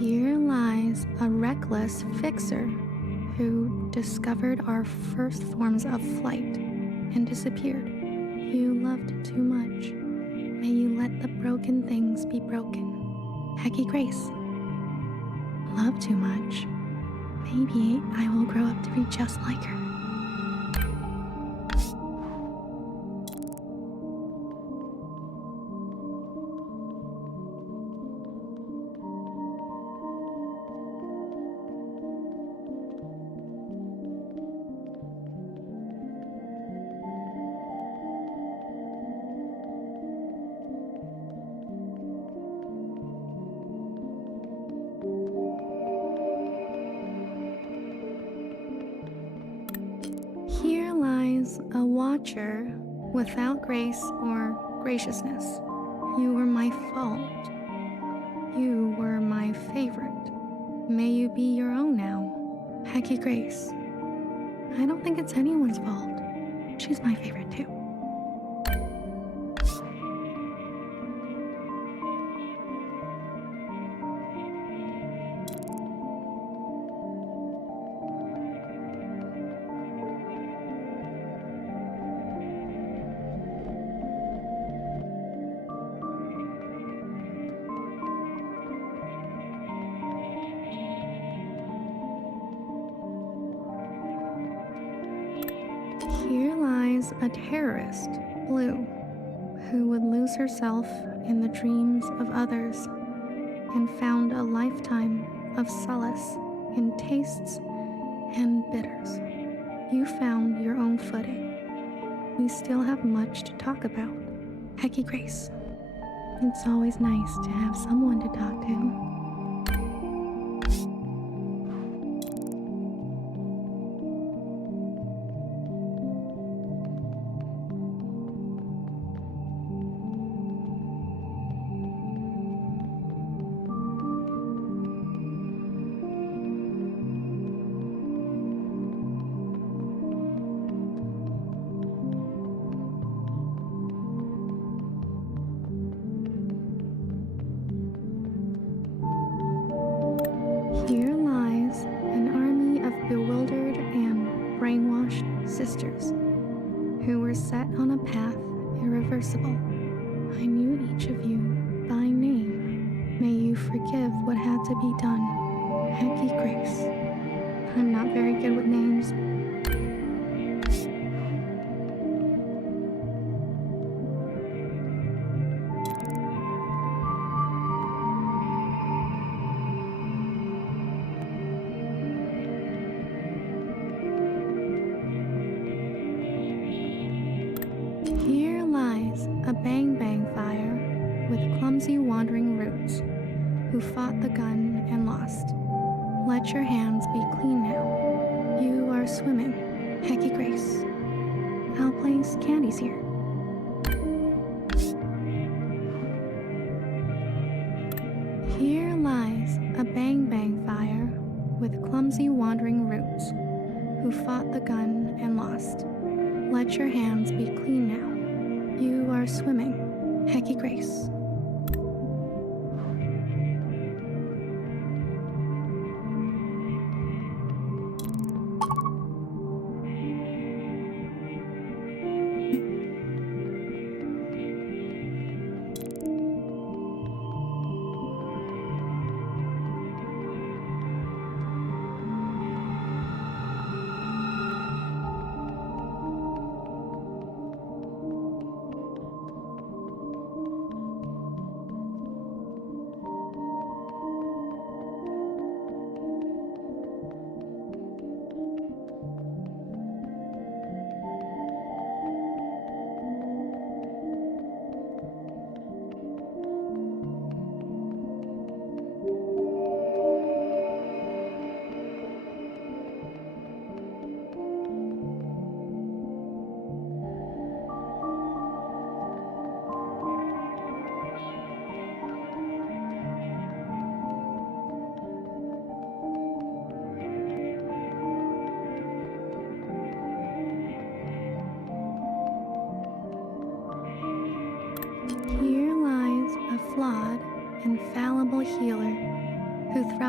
Here lies a reckless fixer who discovered our first forms of flight and disappeared. You loved too much. May you let the broken things be broken. Hecky Grace. Love too much. Maybe I will grow up to be just like her. Here lies a watcher without grace or graciousness. You were my fault. You were my favorite. May you be your own now. Hecky Grace. I don't think it's anyone's fault. She's my favorite too. Here lies a terrorist, Blue, who would lose herself in the dreams of others and found a lifetime of solace in tastes and bitters. You found your own footing. We still have much to talk about. Hecky Grace. It's always nice to have someone to talk to. Here lies an army of bewildered and brainwashed sisters who were set on a path irreversible. I knew each of you by name. May you forgive what had to be done. Hecky Grace. I'm not very good with names. Here lies a bang-bang fire with clumsy wandering roots who fought the gun and lost. Let your hands be clean now. You are swimming. Hecky Grace. I'll place candies here. Here lies a bang-bang fire with clumsy wandering roots who fought the gun and lost. Let your hands be clean now. You are swimming. Hecky Grace.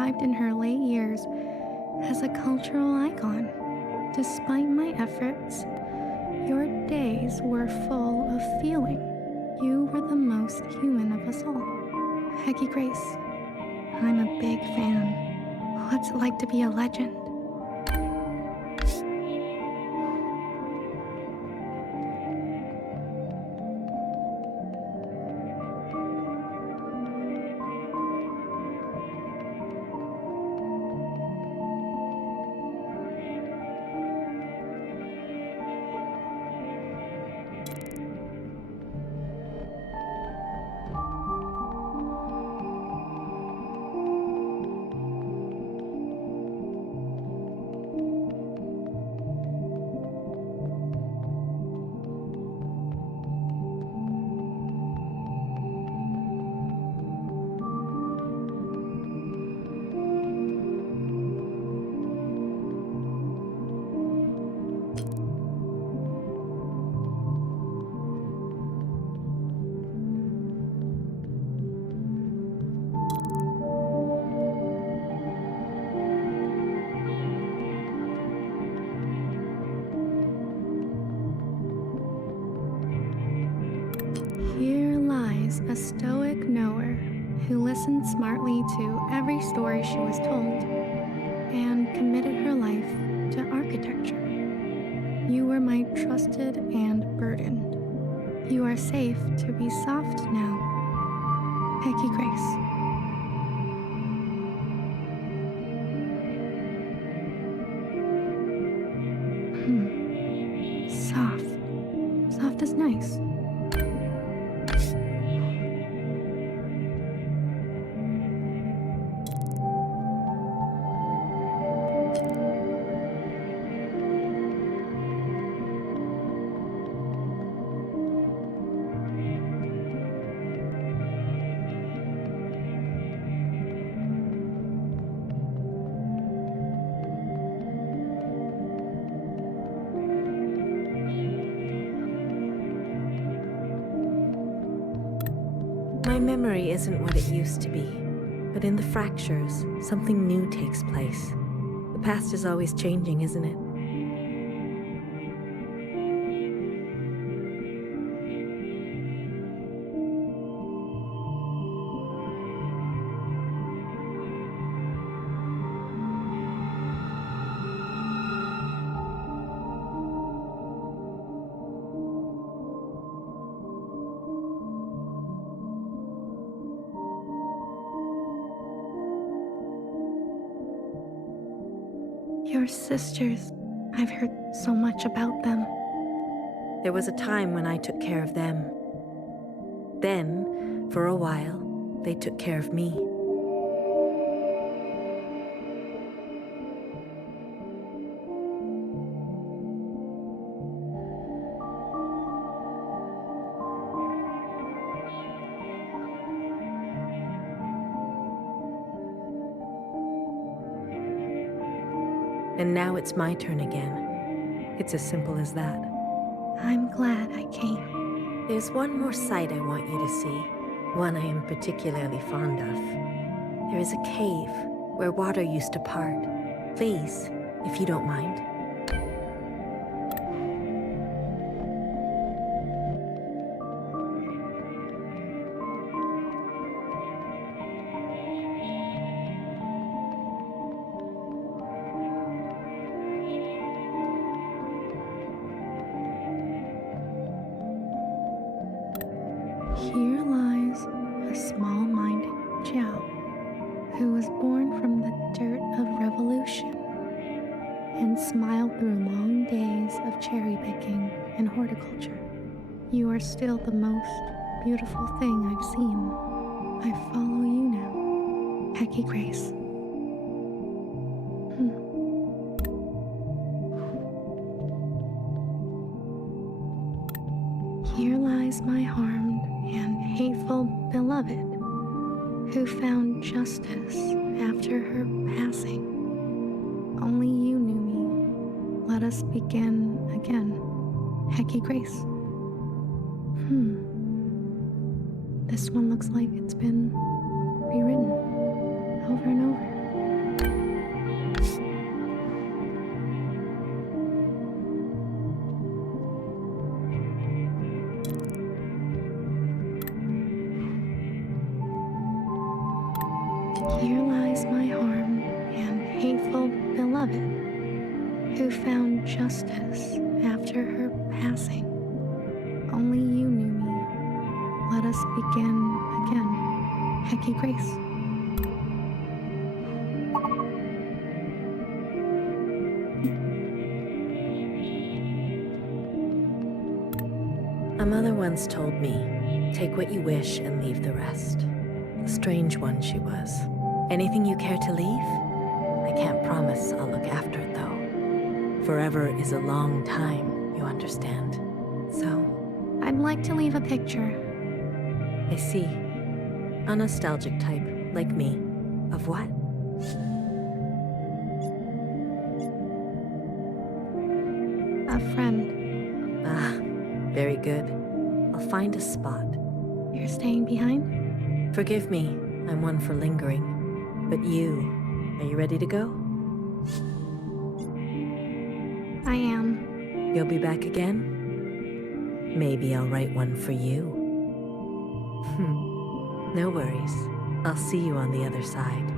survived in her late years as a cultural icon. Despite my efforts, your days were full of feeling. You were the most human of us all. Hecky Grace, I'm a big fan. What's it like to be a legend? Here lies a stoic knower who listened smartly to every story she was told and committed her life to architecture. You were my trusted and burdened. You are safe to be soft now. Peggy Grace. Soft. Soft is nice. My memory isn't what it used to be, but in the fractures, something new takes place. The past is always changing, isn't it? Your sisters, I've heard so much about them. There was a time when I took care of them. Then, for a while, they took care of me. And now it's my turn again. It's as simple as that. I'm glad I came. There's one more sight I want you to see, one I am particularly fond of. There is a cave where water used to part. Please, if you don't mind. Here lies a small-minded Jiao, who was born from the dirt of revolution and smiled through long days of cherry picking and horticulture. You are still the most beautiful thing I've seen. I follow you now, Peggy Grace. Here lies my harmed and hateful beloved, who found justice after her passing. Only you knew me. Let us begin again, Hecky Grace. This one looks like it's been rewritten over and over. Here lies my harm and hateful beloved, who found justice after her passing. Only you knew me. Let us begin again. Hecky Grace. A mother once told me, take what you wish and leave the rest. A strange one she was. Anything you care to leave? I can't promise I'll look after it though. Forever is a long time, you understand. So, I'd like to leave a picture. I see. A nostalgic type, like me. Of what? A friend. Ah, very good. I'll find a spot. You're staying behind? Forgive me, I'm one for lingering. But you, are you ready to go? I am. You'll be back again? Maybe I'll write one for you. No worries. I'll see you on the other side.